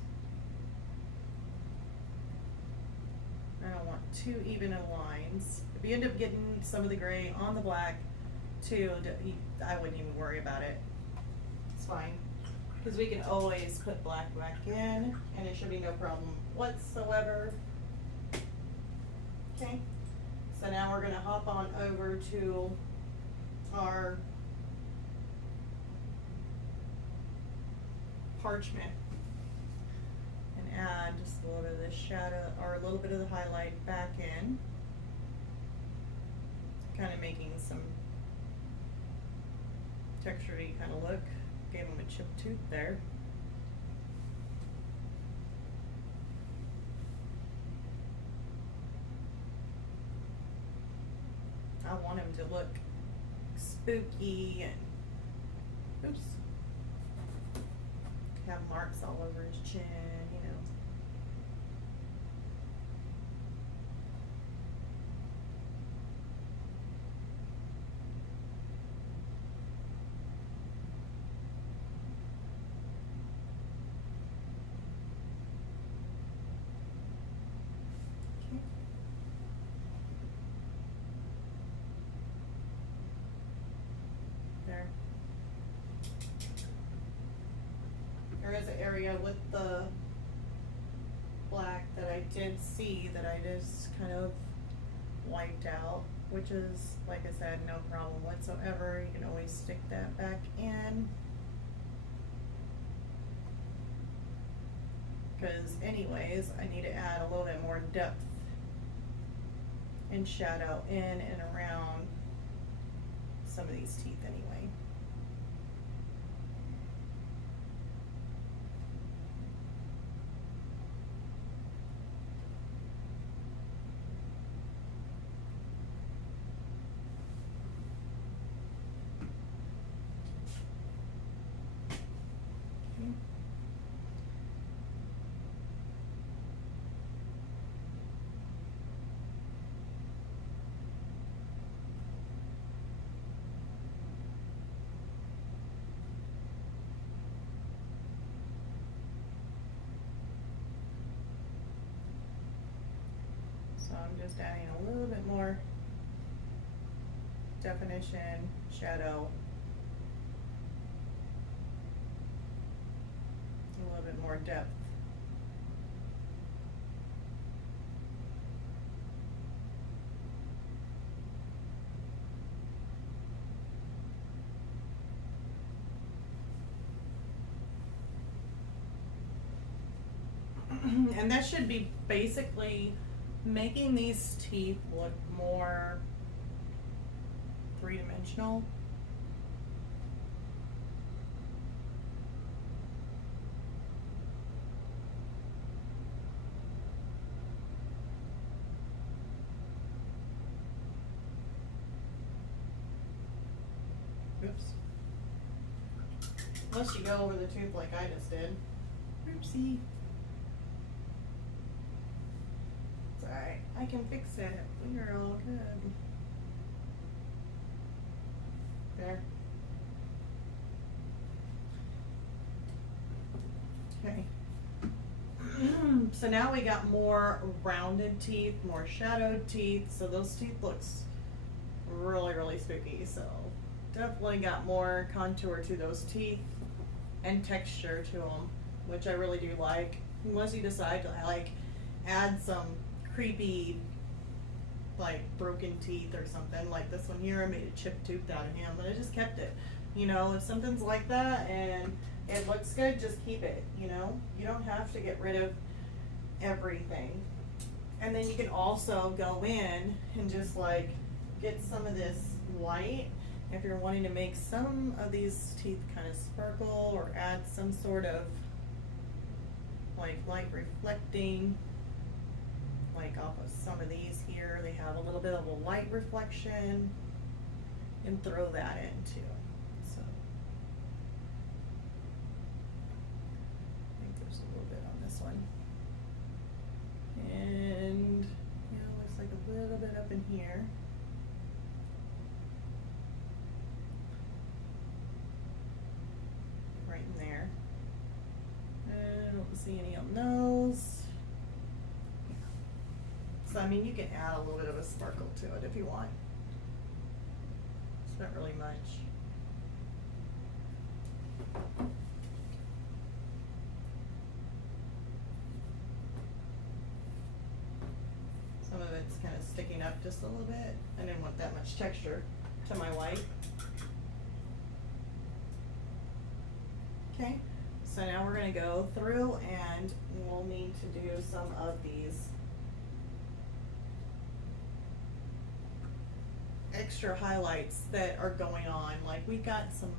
I don't want too even of lines. If you end up getting some of the gray on the black too, I wouldn't even worry about it. It's fine. Because we can always put black back in and it should be no problem whatsoever. Okay, so now we're going to hop on over to our parchment and add just a little bit of this shadow or a little bit of the highlight back in, kind of making some texture-y kind of look. Gave him a chipped tooth there. I want him to look spooky and, oops, have marks all over his chin, you know. There. the area with the black that I did see that I just kind of wiped out, which is, like I said, no problem whatsoever. You can always stick that back in. Because anyways, I need to add a little bit more depth and shadow in and around some of these teeth anyway. So I'm just adding a little bit more definition, shadow, a little bit more depth. And that should be basically making these teeth look more three-dimensional. Oops. Unless you go over the tooth like I just did. Oopsie. Alright, I can fix it. We're all good. There. Okay. So now we got more rounded teeth, more shadowed teeth. So those teeth looks really, really spooky. So definitely got more contour to those teeth and texture to them, which I really do like. Unless you decide to like add some creepy, like broken teeth or something like this one here. I made a chipped tooth out of him, but I just kept it. You know, if something's like that and it looks good, just keep it. You know, you don't have to get rid of everything. And then you can also go in and just like get some of this white if you're wanting to make some of these teeth kind of sparkle, or add some sort of like light reflecting. Like off of some of these here, they have a little bit of a light reflection, and throw that in too. So I think there's a little bit on this one, and yeah, looks like a little bit up in here. Right in there. I don't see any on those. So, I mean, you can add a little bit of a sparkle to it if you want. It's not really much. Some of it's kind of sticking up just a little bit. I didn't want that much texture to my white. Okay, so now we're going to go through and we'll need to do some of these extra highlights that are going on. Like we got some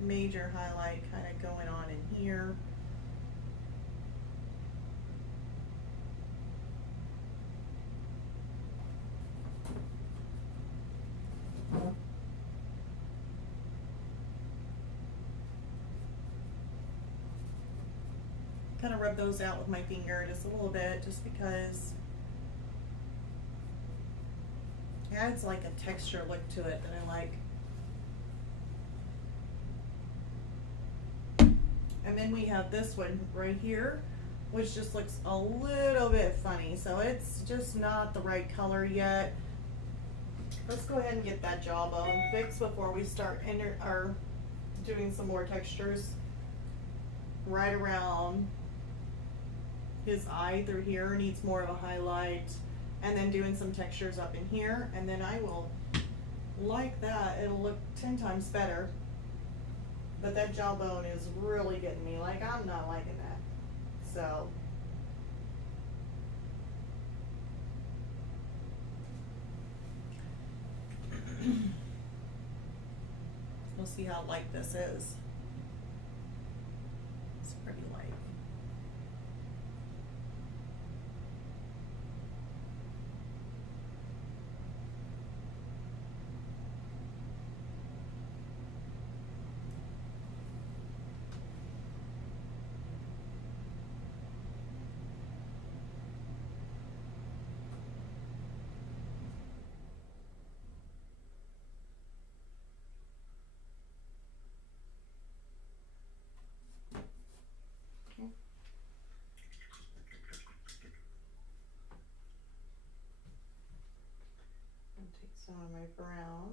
major highlight kind of going on in here. Kind of rub those out with my finger just a little bit, just because it adds like a texture look to it that I like. And then we have this one right here, which just looks a little bit funny. So it's just not the right color yet. Let's go ahead and get that jawbone fixed before we start doing some more textures. right around his eye through here, needs more of a highlight, and then doing some textures up in here, and then I will, like that, it'll look 10 times better. But that jawbone is really getting me, like I'm not liking that. So we'll see how light this is. It's pretty light. Take some of my brown.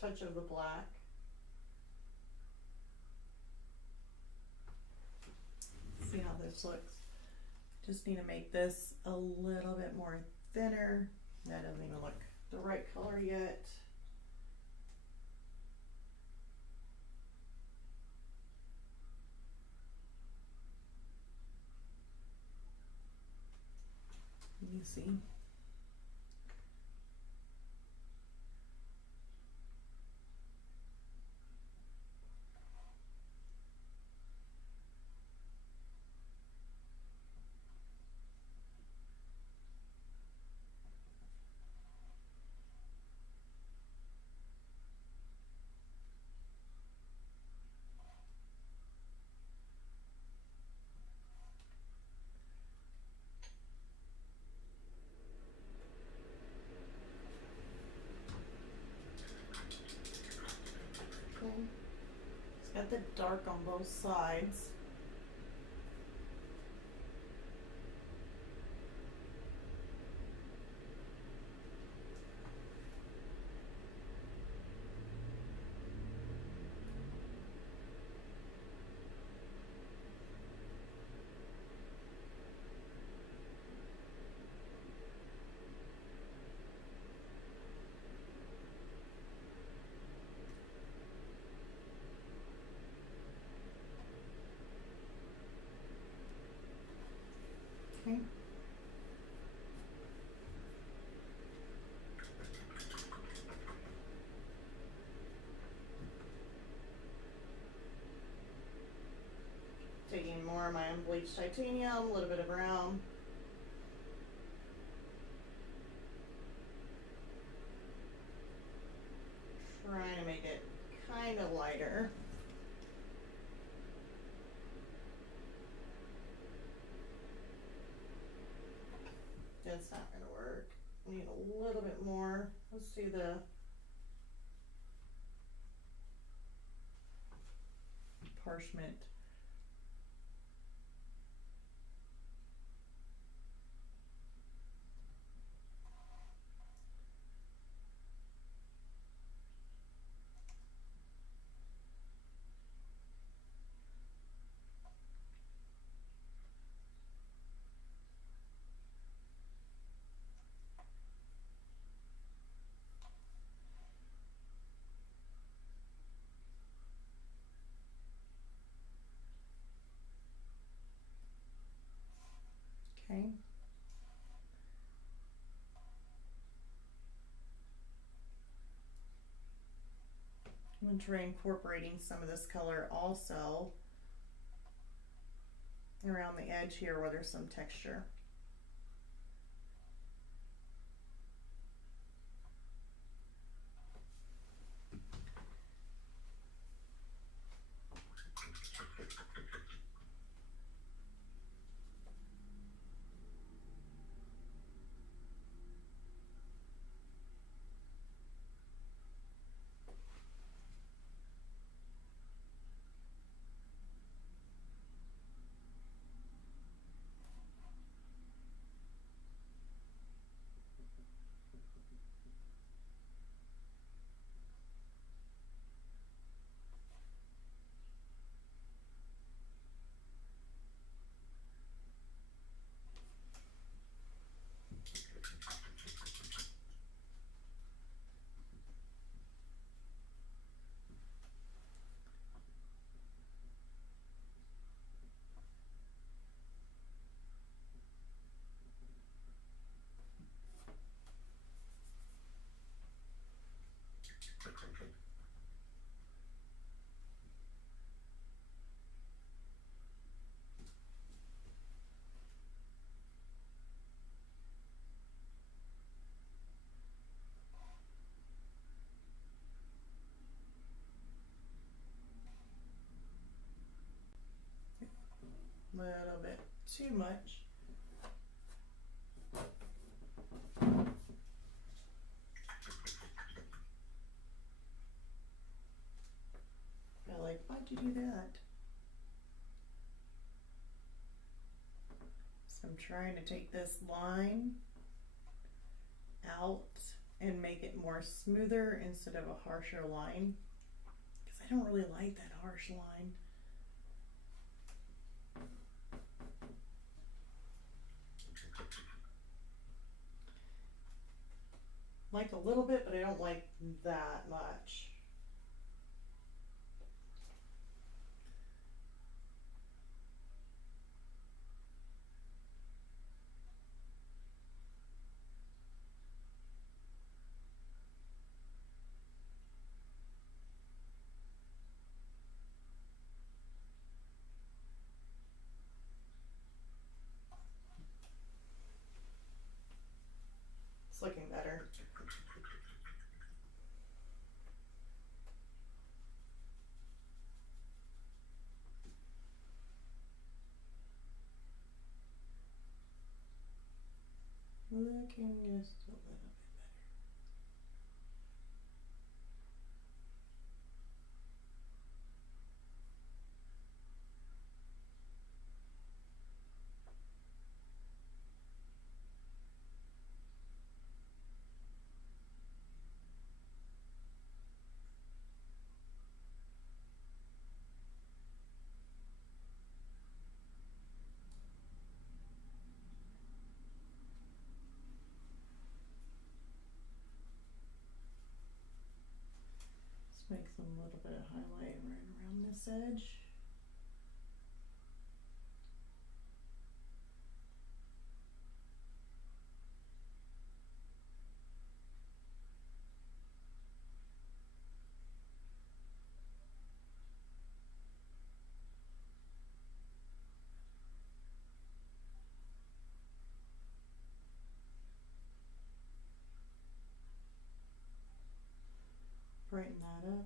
Touch of the black. See how this looks. Just need to make this a little bit more thinner. That doesn't even look the right color yet. You see? It's got the dark on both sides. Okay. Taking more of my unbleached titanium, a little bit of brown. Trying to make it kind of lighter. That's not going to work. We need a little bit more. Let's do the parchment. Okay. I'm going to try incorporating some of this color also around the edge here where there's some texture. too much. They're like, why'd you do that? So I'm trying to take this line out and make it more smoother instead of a harsher line, because I don't really like that harsh line. Like a little bit, but I don't like that much. It's looking better. Looking just a little bit better. Let's make some little bit of highlight right around this edge. Brighten that up.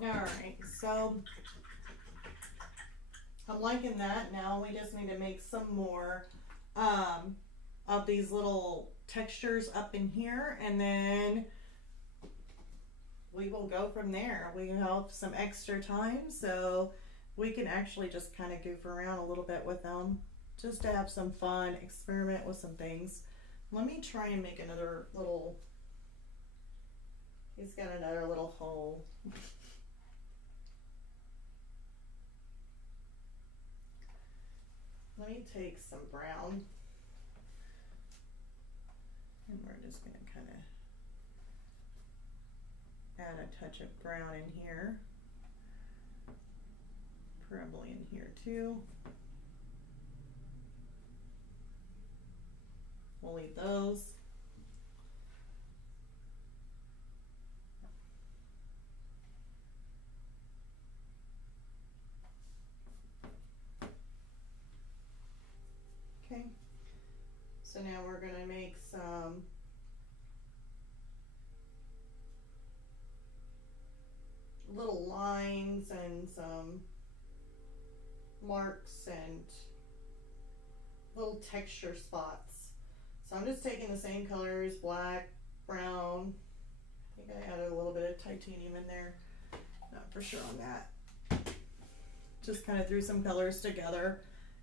Alright, so I'm liking that. Now we just need to make some more of these little textures up in here, and then we will go from there. We have some extra time, so we can actually just kind of goof around a little bit with them, just to have some fun, experiment with some things. Let me try and make another little, he's got another little hole. Let me take some brown, and we're just going to kind of add a touch of brown in here, probably in here too. We'll leave those. Okay, so now we're going to make some little lines and some marks and little texture spots. So I'm just taking the same colors, black, brown. I think I added a little bit of titanium in there. Not for sure on that. Just kind of threw some colors together.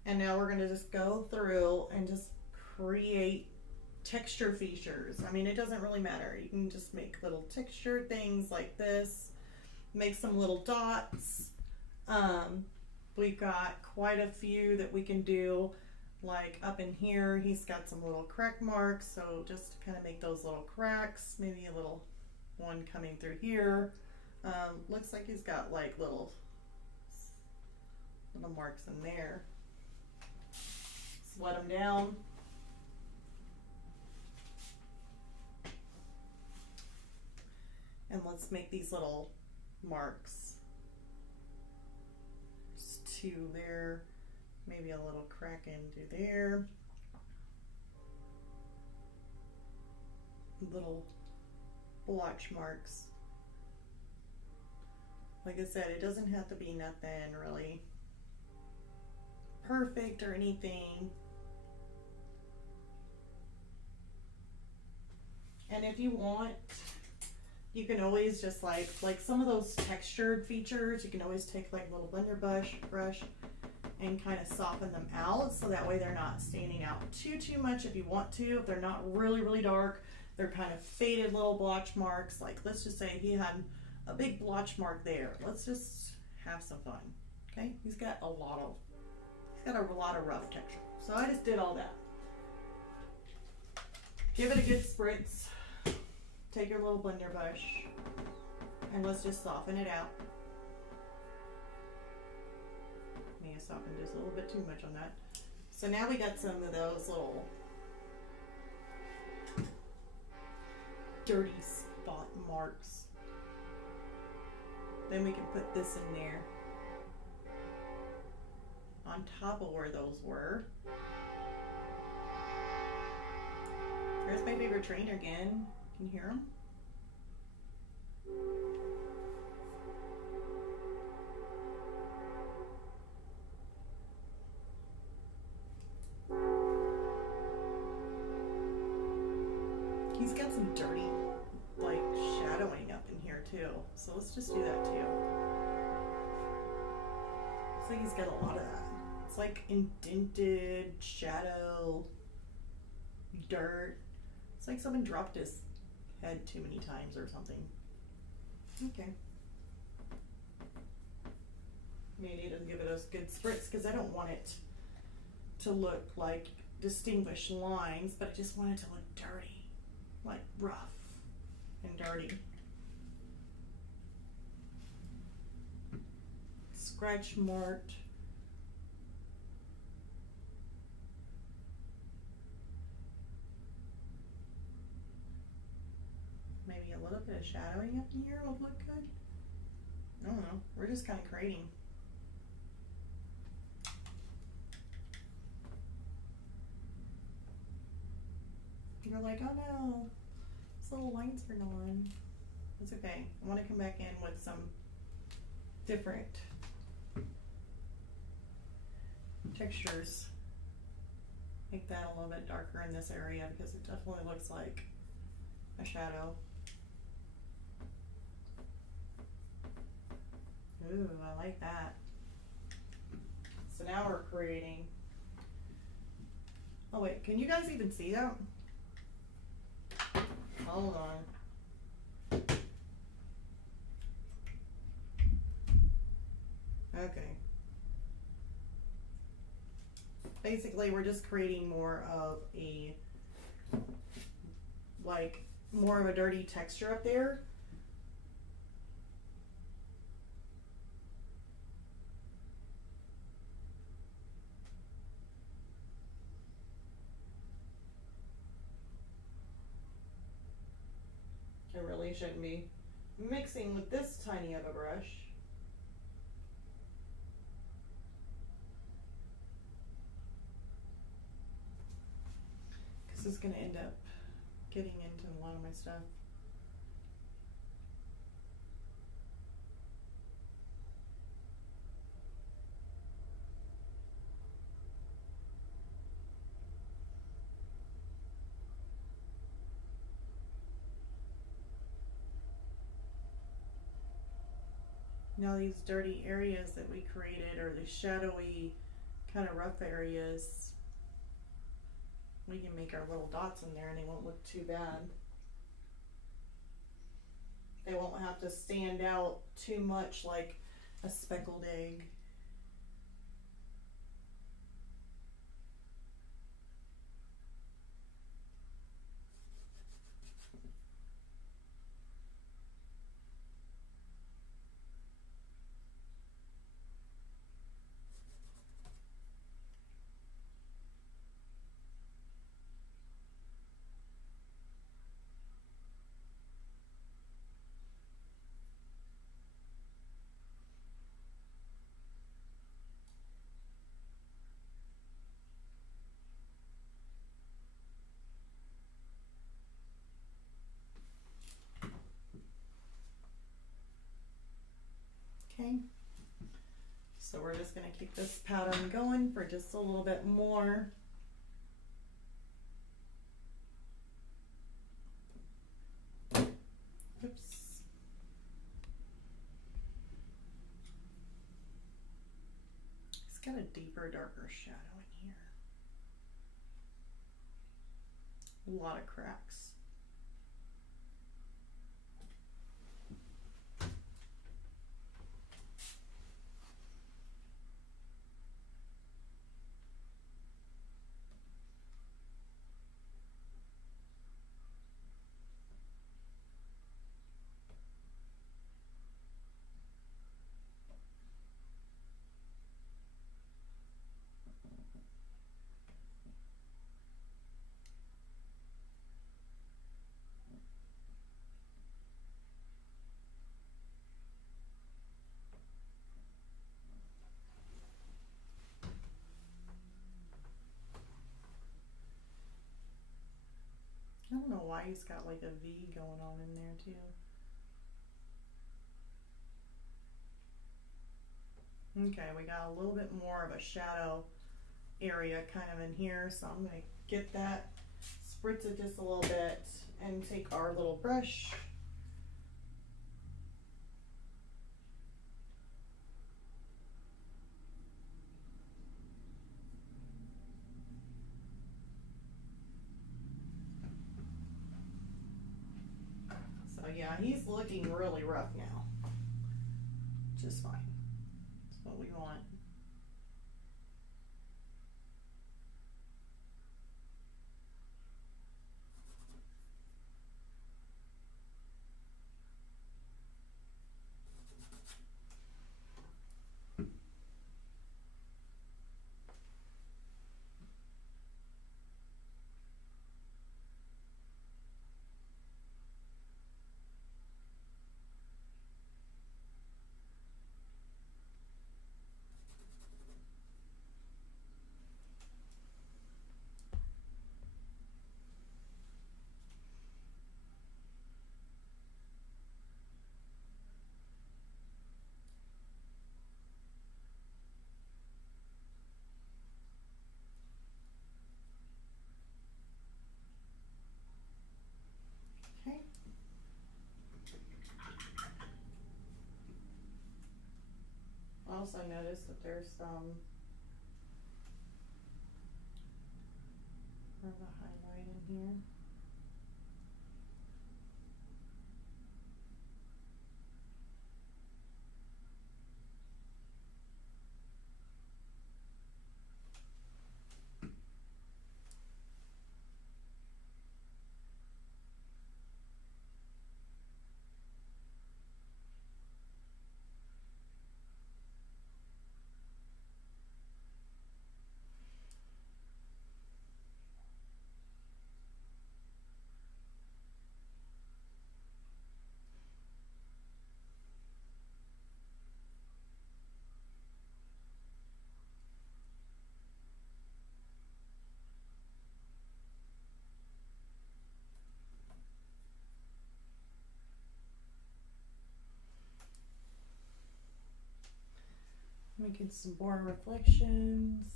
And now we're going to just go through and just create texture features. I mean, it doesn't really matter. You can just make little texture things like this. Make some little dots. We've got quite a few that we can do. Like up in here, he's got some little crack marks, so just to kind of make those little cracks, maybe a little one coming through here. Looks like he's got like little marks in there. Sweat them down. And let's make these little marks. Just two there, maybe a little crack into there. Little blotch marks. Like I said, it doesn't have to be nothing really perfect or anything. And if you want, you can always just like some of those textured features, you can always take like a little blender brush and kind of soften them out, so that way they're not standing out too much if you want to. If they're not really dark, they're kind of faded little blotch marks. Like let's just say he had a big blotch mark there. Let's just have some fun. Okay, he's got a lot of rough texture. So I just did all that. Give it a good spritz. Take your little blender brush and let's just soften it out. May have softened just a little bit too much on that. So now we got some of those little dirty spot marks. Then we can put this in there on top of where those were. There's my favorite trainer again. Can you hear him? He's got some dirty, like, shadowing up in here too. So let's just do that too. Looks like he's got a lot of that. It's like indented shadow, dirt. It's like someone dropped his head too many times or something. Okay. Maybe to give it a good spritz, because I don't want it to look like distinguished lines, but I just want it to look dirty, like rough and dirty. Scratch marked. Maybe a little bit of shadowing up in here would look good. I don't know. We're just kind of creating. You're like, oh no, these little lines are gone. It's okay. I want to come back in with some different textures. Make that a little bit darker in this area because it definitely looks like a shadow. Ooh, I like that. So now we're creating. Oh wait, can you guys even see that? Hold on. Okay. Basically, we're just creating more of a, like, more of a dirty texture up there. I really shouldn't be mixing with this tiny of a brush. This is going to end up getting into a lot of my stuff. Now these dirty areas that we created, or the shadowy kind of rough areas, we can make our little dots in there and they won't look too bad. They won't have to stand out too much like a speckled egg. Keep this pattern going for just a little bit more. Oops. It's got a deeper, darker shadow in here. A lot of cracks. I don't know why he's got like a V going on in there too. Okay, we got a little bit more of a shadow area kind of in here, so I'm going to get that, spritz it just a little bit, and take our little brush. So yeah, he's looking really rough now, which is fine. That's what we want. Okay. Also notice that there's some of a highlight in here. Making some more reflections.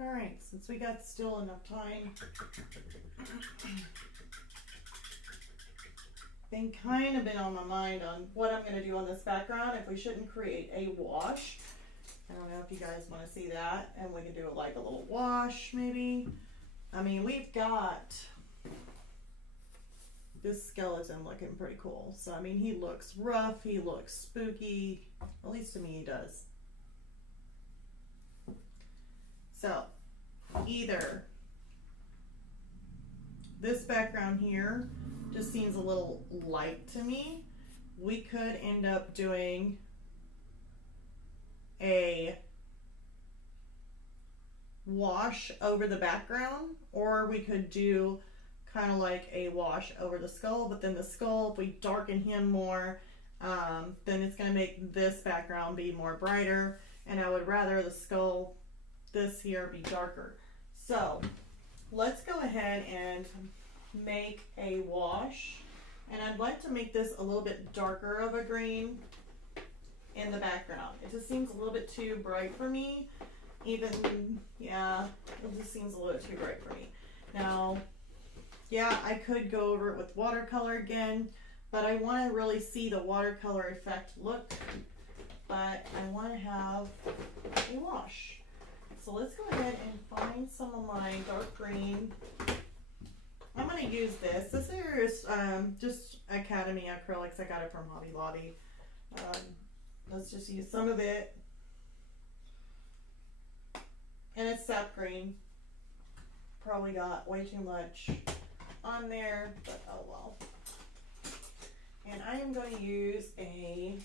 All right, since we got still enough time, been kind of been on my mind on what I'm going to do on this background, if we shouldn't create a wash. I don't know if you guys want to see that, and we can do it like a little wash maybe. I mean, we've got this skeleton looking pretty cool. So, I mean, he looks rough, he looks spooky, at least to me he does. So, either this background here just seems a little light to me. We could end up doing a wash over the background, or we could do kind of like a wash over the skull, but then the skull, if we darken him more, then it's going to make this background be more brighter, and I would rather the skull, this here, be darker. So let's go ahead and make a wash, and I'd like to make this a little bit darker of a green in the background. It just seems a little bit too bright for me. Even, yeah, it just seems a little too bright for me. Now, yeah, I could go over it with watercolor again, but I want to really see the watercolor effect look, but I want to have a wash. So let's go ahead and find some of my dark green. I'm going to use this. This is just Academy Acrylics. I got it from Hobby Lobby. Let's just use some of it. And it's sap green. Probably got way too much on there, but oh well. And I am going to use a,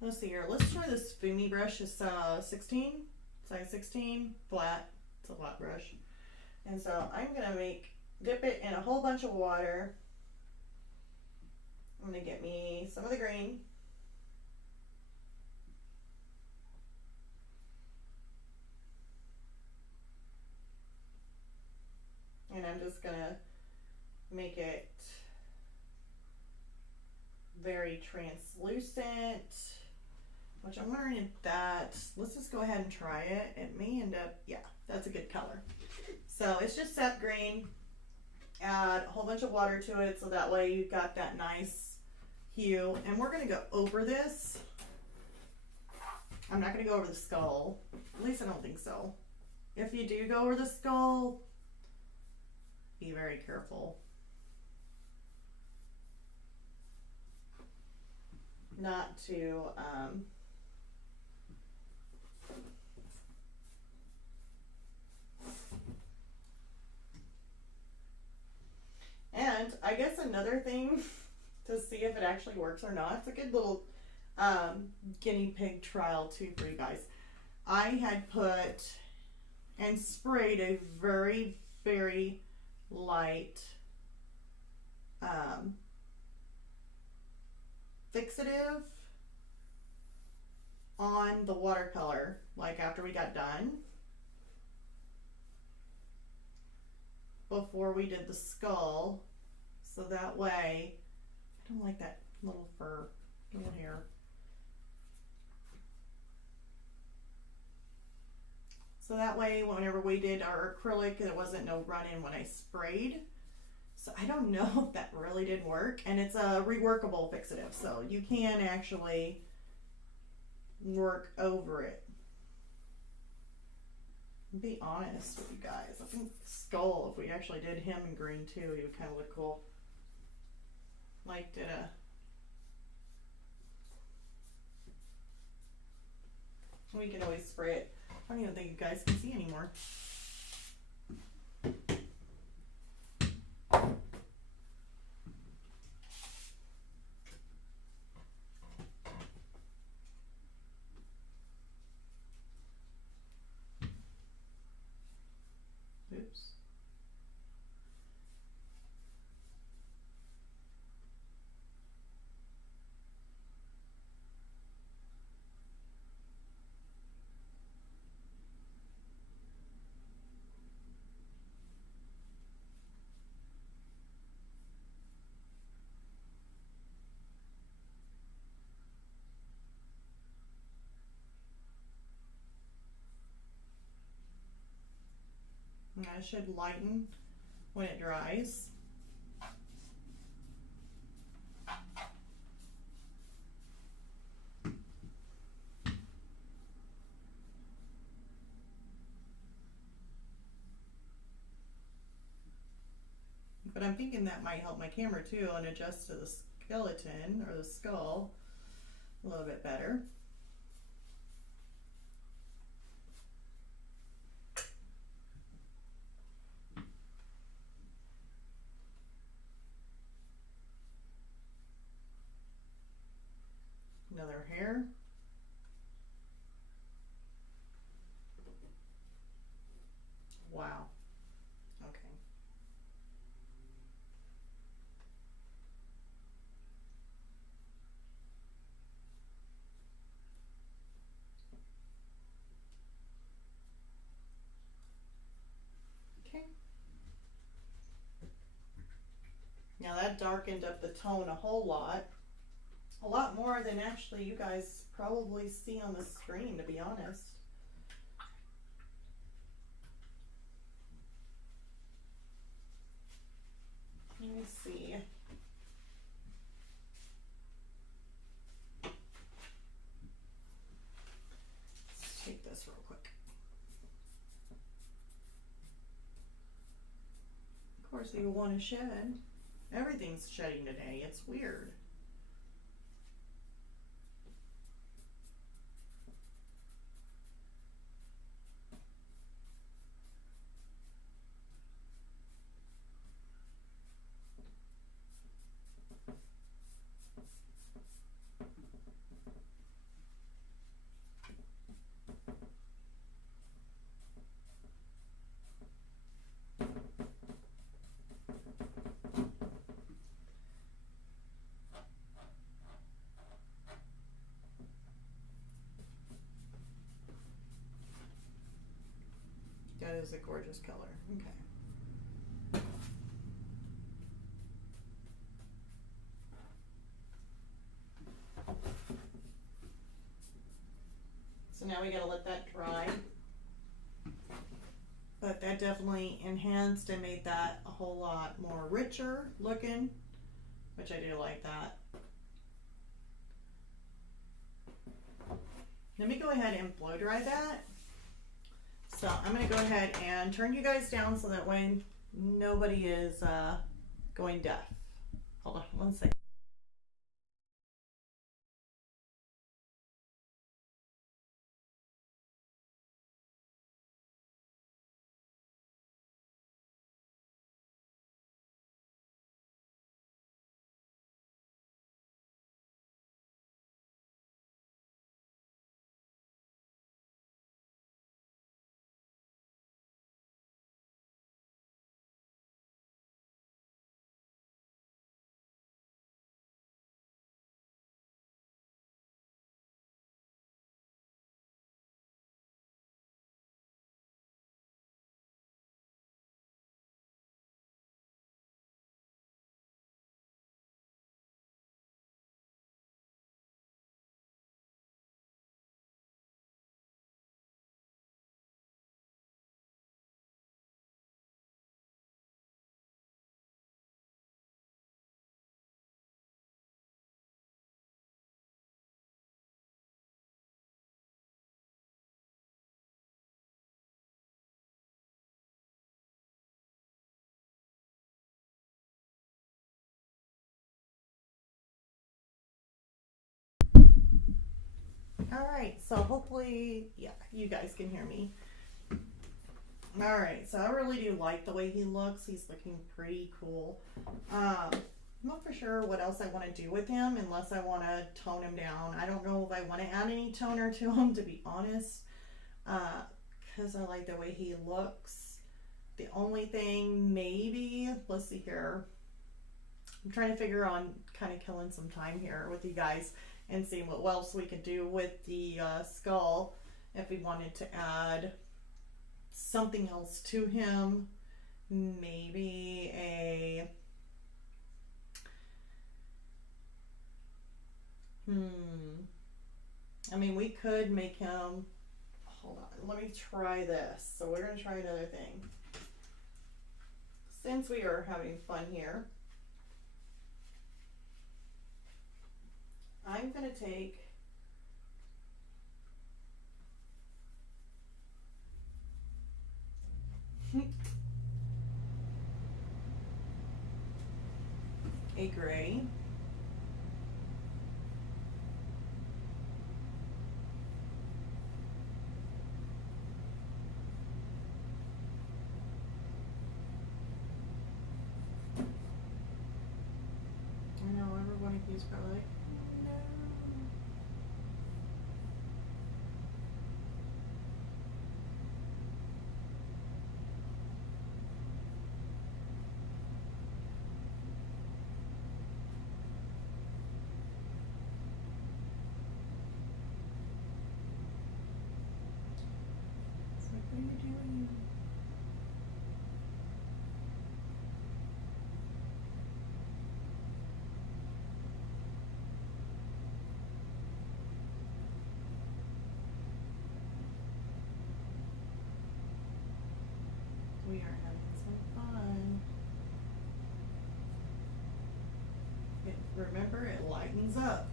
let's see here, let's try this Fumi brush. It's 16, size 16, flat. It's a flat brush. And so I'm going to dip it in a whole bunch of water. I'm going to get me some of the green. And I'm just going to make it very translucent, which I'm learning that, let's just go ahead and try it. It may end up, yeah, that's a good color. So it's just sap green. Add a whole bunch of water to it so that way you've got that nice hue. And we're going to go over this. I'm not going to go over the skull. At least I don't think so. If you do go over the skull, be very careful not to and I guess another thing to see if it actually works or not, it's a good little guinea pig trial too for you guys. I had put and sprayed a very, very light fixative on the watercolor, like after we got done, before we did the skull, so that way, I don't like that little fur, little hair. So that way, whenever we did our acrylic, there wasn't no run-in when I sprayed. So I don't know if that really did work. And it's a reworkable fixative, so you can actually work over it. To be honest with you guys, I think skull, if we actually did him in green too, he would kind of look cool. Like did a... We can always spray it. I don't even think you guys can see anymore. Oops. And that should lighten when it dries. but I'm thinking that might help my camera too and adjust to the skeleton or the skull a little bit better. Another hair. Wow. Okay. Okay. Now that darkened up the tone a whole lot more than actually you guys probably see on the screen, to be honest. Let me see. Let's take this real quick. Of course, you want to shed. Everything's shedding today. It's weird. That is a gorgeous color. Okay. So now we gotta let that dry. But that definitely enhanced and made that a whole lot more richer looking, which I do like that. Let me go ahead and blow dry that. So I'm going to go ahead and turn you guys down so that way nobody is going deaf. Hold on one second. All right, so hopefully, yeah, you guys can hear me. All right, so I really do like the way he looks. He's looking pretty cool. I'm not for sure what else I want to do with him unless I want to tone him down. I don't know if I want to add any toner to him, to be honest, because I like the way he looks. The only thing maybe, let's see here. I'm trying to figure on kind of killing some time here with you guys and seeing what else we could do with the skull if we wanted to add something else to him. Maybe a I mean, we could make him, hold on, let me try this. So we're going to try another thing. Since we are having fun here, I'm going to take a gray. I know everyone of you is probably like, no. It's like, what are you doing? We are having some fun. Remember, it lightens up.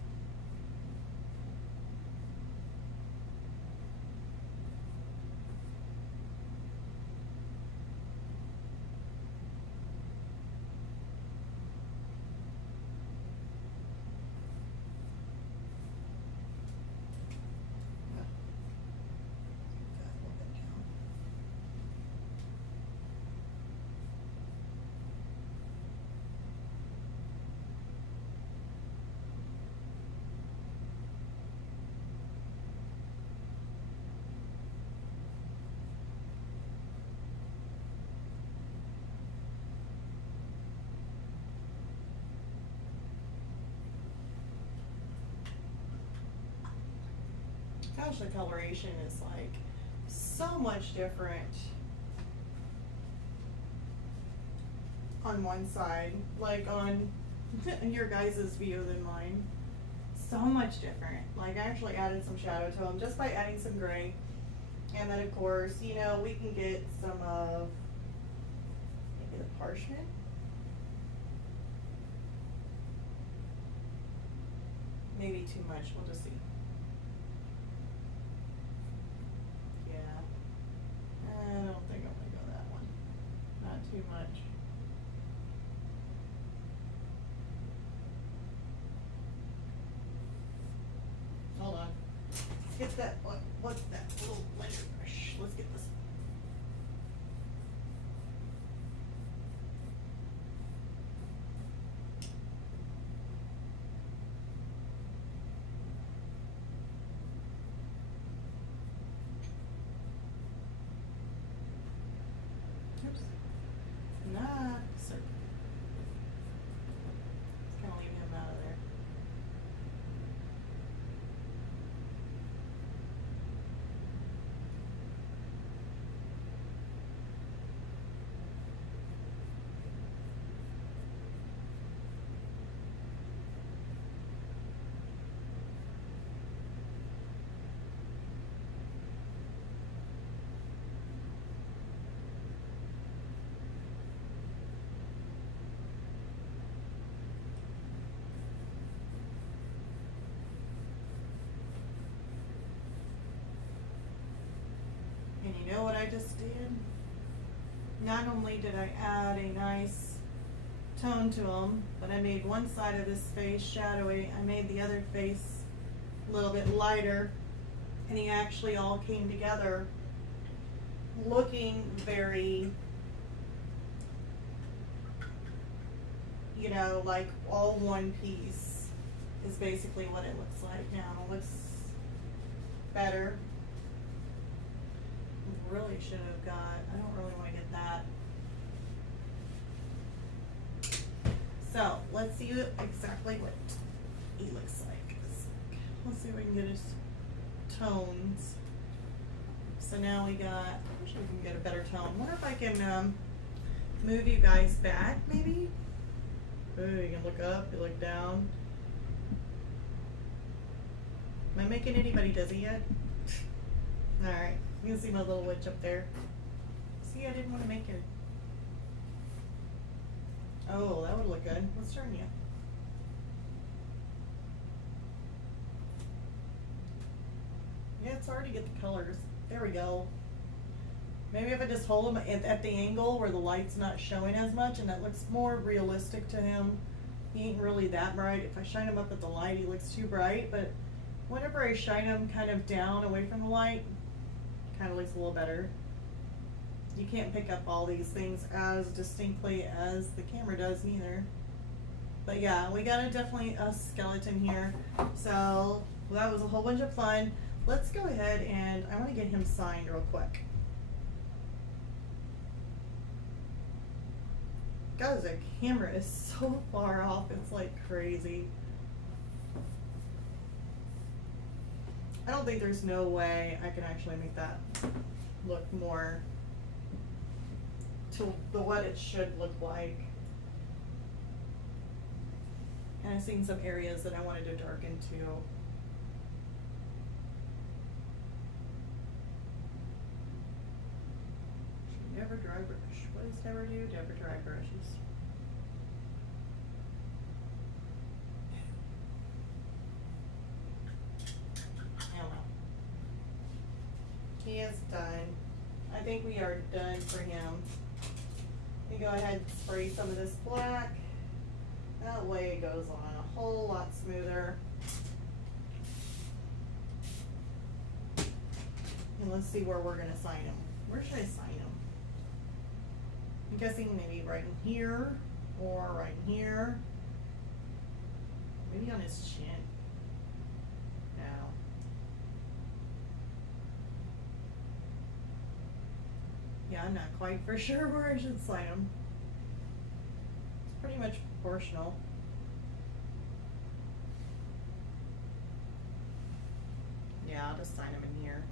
Gosh, the coloration is like so much different on one side, like on your guys' view than mine. So much different. Like I actually added some shadow to them just by adding some gray. And then of course, you know, we can get some of maybe the parchment. Maybe too much, we'll just see. I don't think I'm gonna go that one. Not too much. Hold on. Let's get that, what's that little blender brush? Let's get this. Oops. Nah, sir. Just kind of leave him out of there. And you know what I just did? Not only did I add a nice tone to them, but I made one side of this face shadowy. I made the other face a little bit lighter, and he actually all came together looking very, you know, like all one piece is basically what it looks like now. It looks better. Really should have got, I don't really want to get that. So let's see exactly what he looks like. Let's see if we can get his tones. So now we got, I wish we can get a better tone. Wonder if I can move you guys back maybe? Ooh, you can look up, you look down. Am I making anybody dizzy yet? Alright, you can see my little witch up there. See, I didn't want to make it. Oh, that would look good. Let's turn you. Yeah, it's hard to get the colors. There we go. Maybe if I just hold him at the angle where the light's not showing as much and that looks more realistic to him, He ain't really that bright. If I shine him up at the light, he looks too bright, but whenever I shine him kind of down away from the light, kind of looks a little better. You can't pick up all these things as distinctly as the camera does neither. But yeah, we got definitely a skeleton here. So that was a whole bunch of fun. Let's go ahead and I want to get him signed real quick. Guys, the camera is so far off, it's like crazy. I don't think there's no way I can actually make that look more to what it should look like. And I've seen some areas that I wanted to darken too. Never dry brush. What does never do? Never dry brushes. I don't know. He is done. I think we are done for him. We go ahead and spray some of this black. That way it goes on a whole lot smoother. And let's see where we're going to sign him. Where should I sign him? I'm guessing maybe right in here or right in here. Maybe on his chin. No. Yeah, I'm not quite for sure where I should sign him. It's pretty much proportional. Yeah, I'll just sign him in here.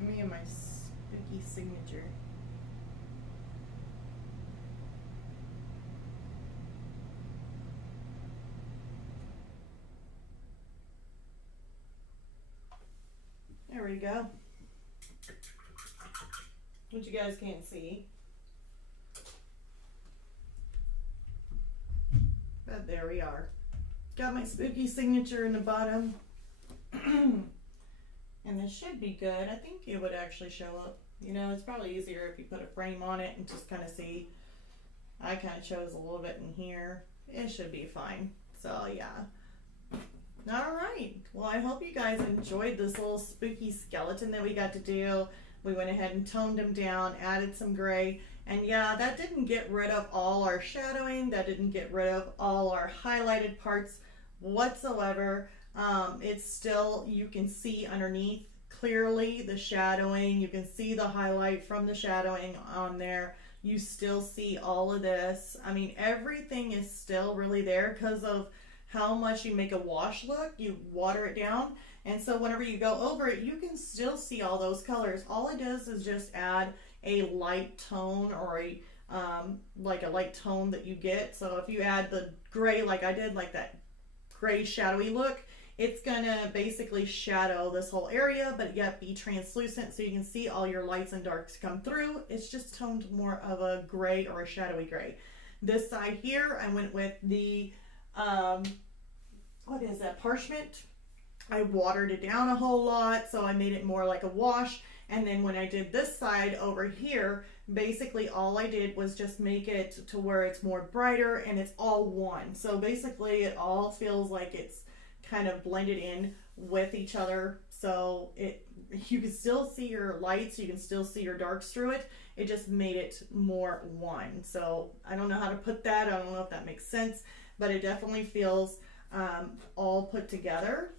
Me and my spooky signature. There we go. Which you guys can't see. But there we are. Got my spooky signature in the bottom. And this should be good. I think it would actually show up. You know, it's probably easier if you put a frame on it and just kind of see. I kind of chose a little bit in here. It should be fine. So yeah. All right. Well, I hope you guys enjoyed this little spooky skeleton that we got to do. We went ahead and toned him down, added some gray. And yeah, that didn't get rid of all our shadowing. That didn't get rid of all our highlighted parts whatsoever. It's still, you can see underneath clearly the shadowing. You can see the highlight from the shadowing on there. You still see all of this. I mean, everything is still really there because of how much you make a wash look. You water it down, and so whenever you go over it, you can still see all those colors. All it does is just add a light tone, or a like a light tone that you get. So if you add the gray like I did, like that gray shadowy look, it's gonna basically shadow this whole area, but yet be translucent so you can see all your lights and darks come through. It's just toned more of a gray or a shadowy gray. This side here, I went with the what is that, parchment. I watered it down a whole lot, so I made it more like a wash. And then when I did this side over here, basically all I did was just make it to where it's more brighter and it's all one. So basically it all feels like it's kind of blended in with each other. So you can still see your lights, you can still see your darks through it. It just made it more one. So I don't know how to put that. I don't know if that makes sense, but it definitely feels all put together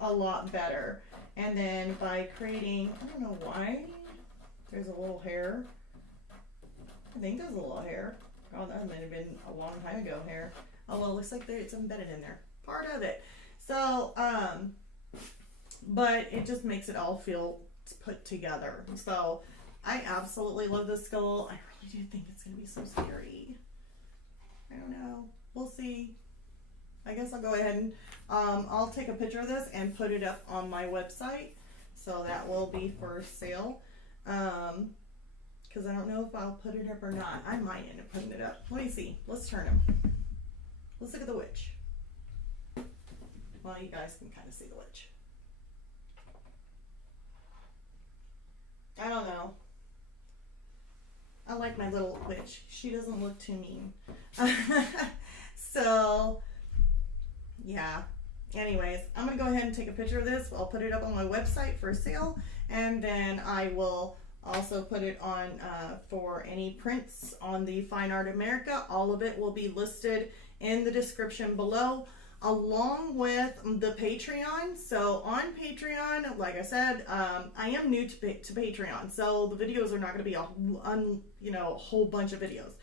a lot better. And then by creating, I don't know why there's a little hair. I think there's a little hair. Oh, that might have been a long time ago hair. Oh well, it looks like it's embedded in there, part of it. So, but it just makes it all feel put together. So I absolutely love this skull. I really do think it's going to be so scary. I don't know. We'll see. I guess I'll go ahead and I'll take a picture of this and put it up on my website. So that will be for sale. Because I don't know if I'll put it up or not. I might end up putting it up. Let me see. Let's turn him. Let's look at the witch. Well, you guys can kind of see the witch. I don't know. I like my little witch. She doesn't look too mean. So, yeah. Anyways, I'm going to go ahead and take a picture of this. I'll put it up on my website for sale. And then I will also put it on for any prints on the Fine Art America. All of it will be listed in the description below, along with the Patreon. So on Patreon, like I said, I am new to Patreon, so the videos are not going to be a whole bunch of videos.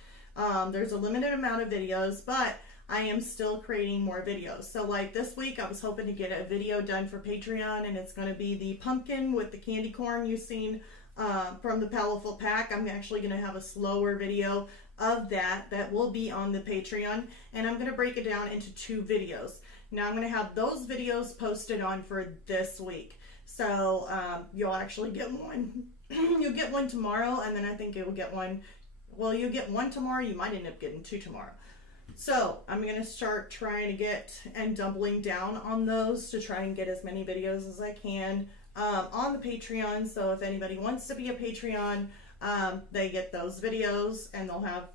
There's a limited amount of videos, but I am still creating more videos. So like this week, I was hoping to get a video done for Patreon, and it's going to be the pumpkin with the candy corn you've seen from the Powerful Pack. I'm actually going to have a slower video of that will be on the Patreon, and I'm going to break it down into 2 videos. Now I'm going to have those videos posted on for this week, so you'll actually get one. You'll get one tomorrow, and then I think you'll get one. Well, you'll get one tomorrow. You might end up getting 2 tomorrow. So I'm going to start trying to get and doubling down on those to try and get as many videos as I can on the Patreon. So if anybody wants to be a Patreon, they get those videos, and they'll have,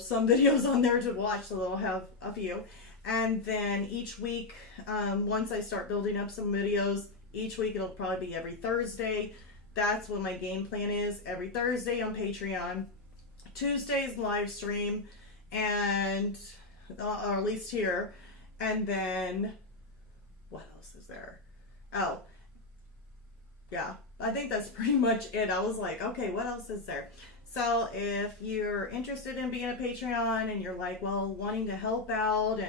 some videos on there to watch, so they'll have a few. And then each week, once I start building up some videos, each week it'll probably be every Thursday. That's what my game plan is. Every Thursday on Patreon, Tuesdays live stream, and or at least here. And then what else is there? Oh, yeah, I think that's pretty much it. I was like, okay, what else is there? So if you're interested in being a Patreon and you're like, well, wanting to help out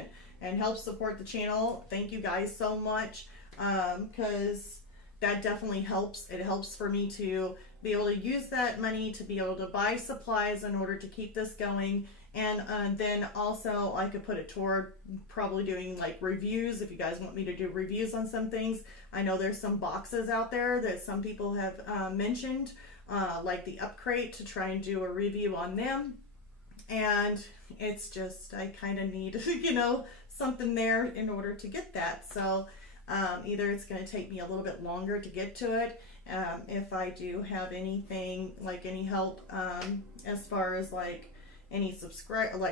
and help support the channel, thank you guys so much, because that definitely helps. It helps for me to be able to use that money to be able to buy supplies in order to keep this going. And then also I could put it toward probably doing like reviews if you guys want me to do reviews on some things. I know there's some boxes out there that some people have mentioned, like the Upcrate, to try and do a review on them. And it's just, I kind of need, something there in order to get that. So either it's going to take me a little bit longer to get to it. If I do have anything, like any help as far as like any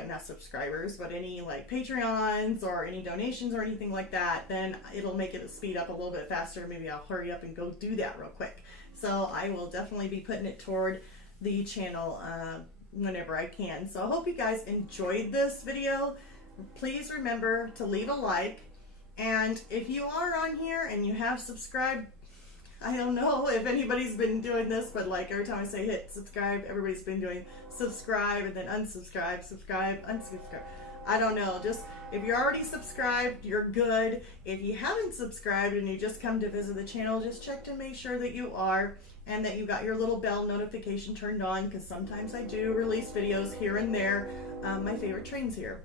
not subscribers, but any like Patreons or any donations or anything like that, then it'll make it speed up a little bit faster. Maybe I'll hurry up and go do that real quick. So I will definitely be putting it toward the channel whenever I can. So I hope you guys enjoyed this video. Please remember to leave a like, and if you are on here and you have subscribed, I don't know if anybody's been doing this, but like every time I say hit subscribe, everybody's been doing subscribe and then unsubscribe, subscribe, unsubscribe. I don't know. Just if you're already subscribed, you're good. If you haven't subscribed and you just come to visit the channel, just check to make sure that you are, and that you got your little bell notification turned on, because sometimes I do release videos here and there. My favorite trains here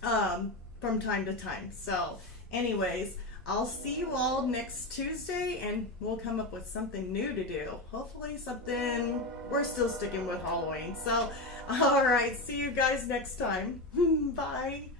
from time to time. So anyways, I'll see you all next Tuesday, and we'll come up with something new to do. Hopefully something, we're still sticking with Halloween. So, all right, see you guys next time. Bye.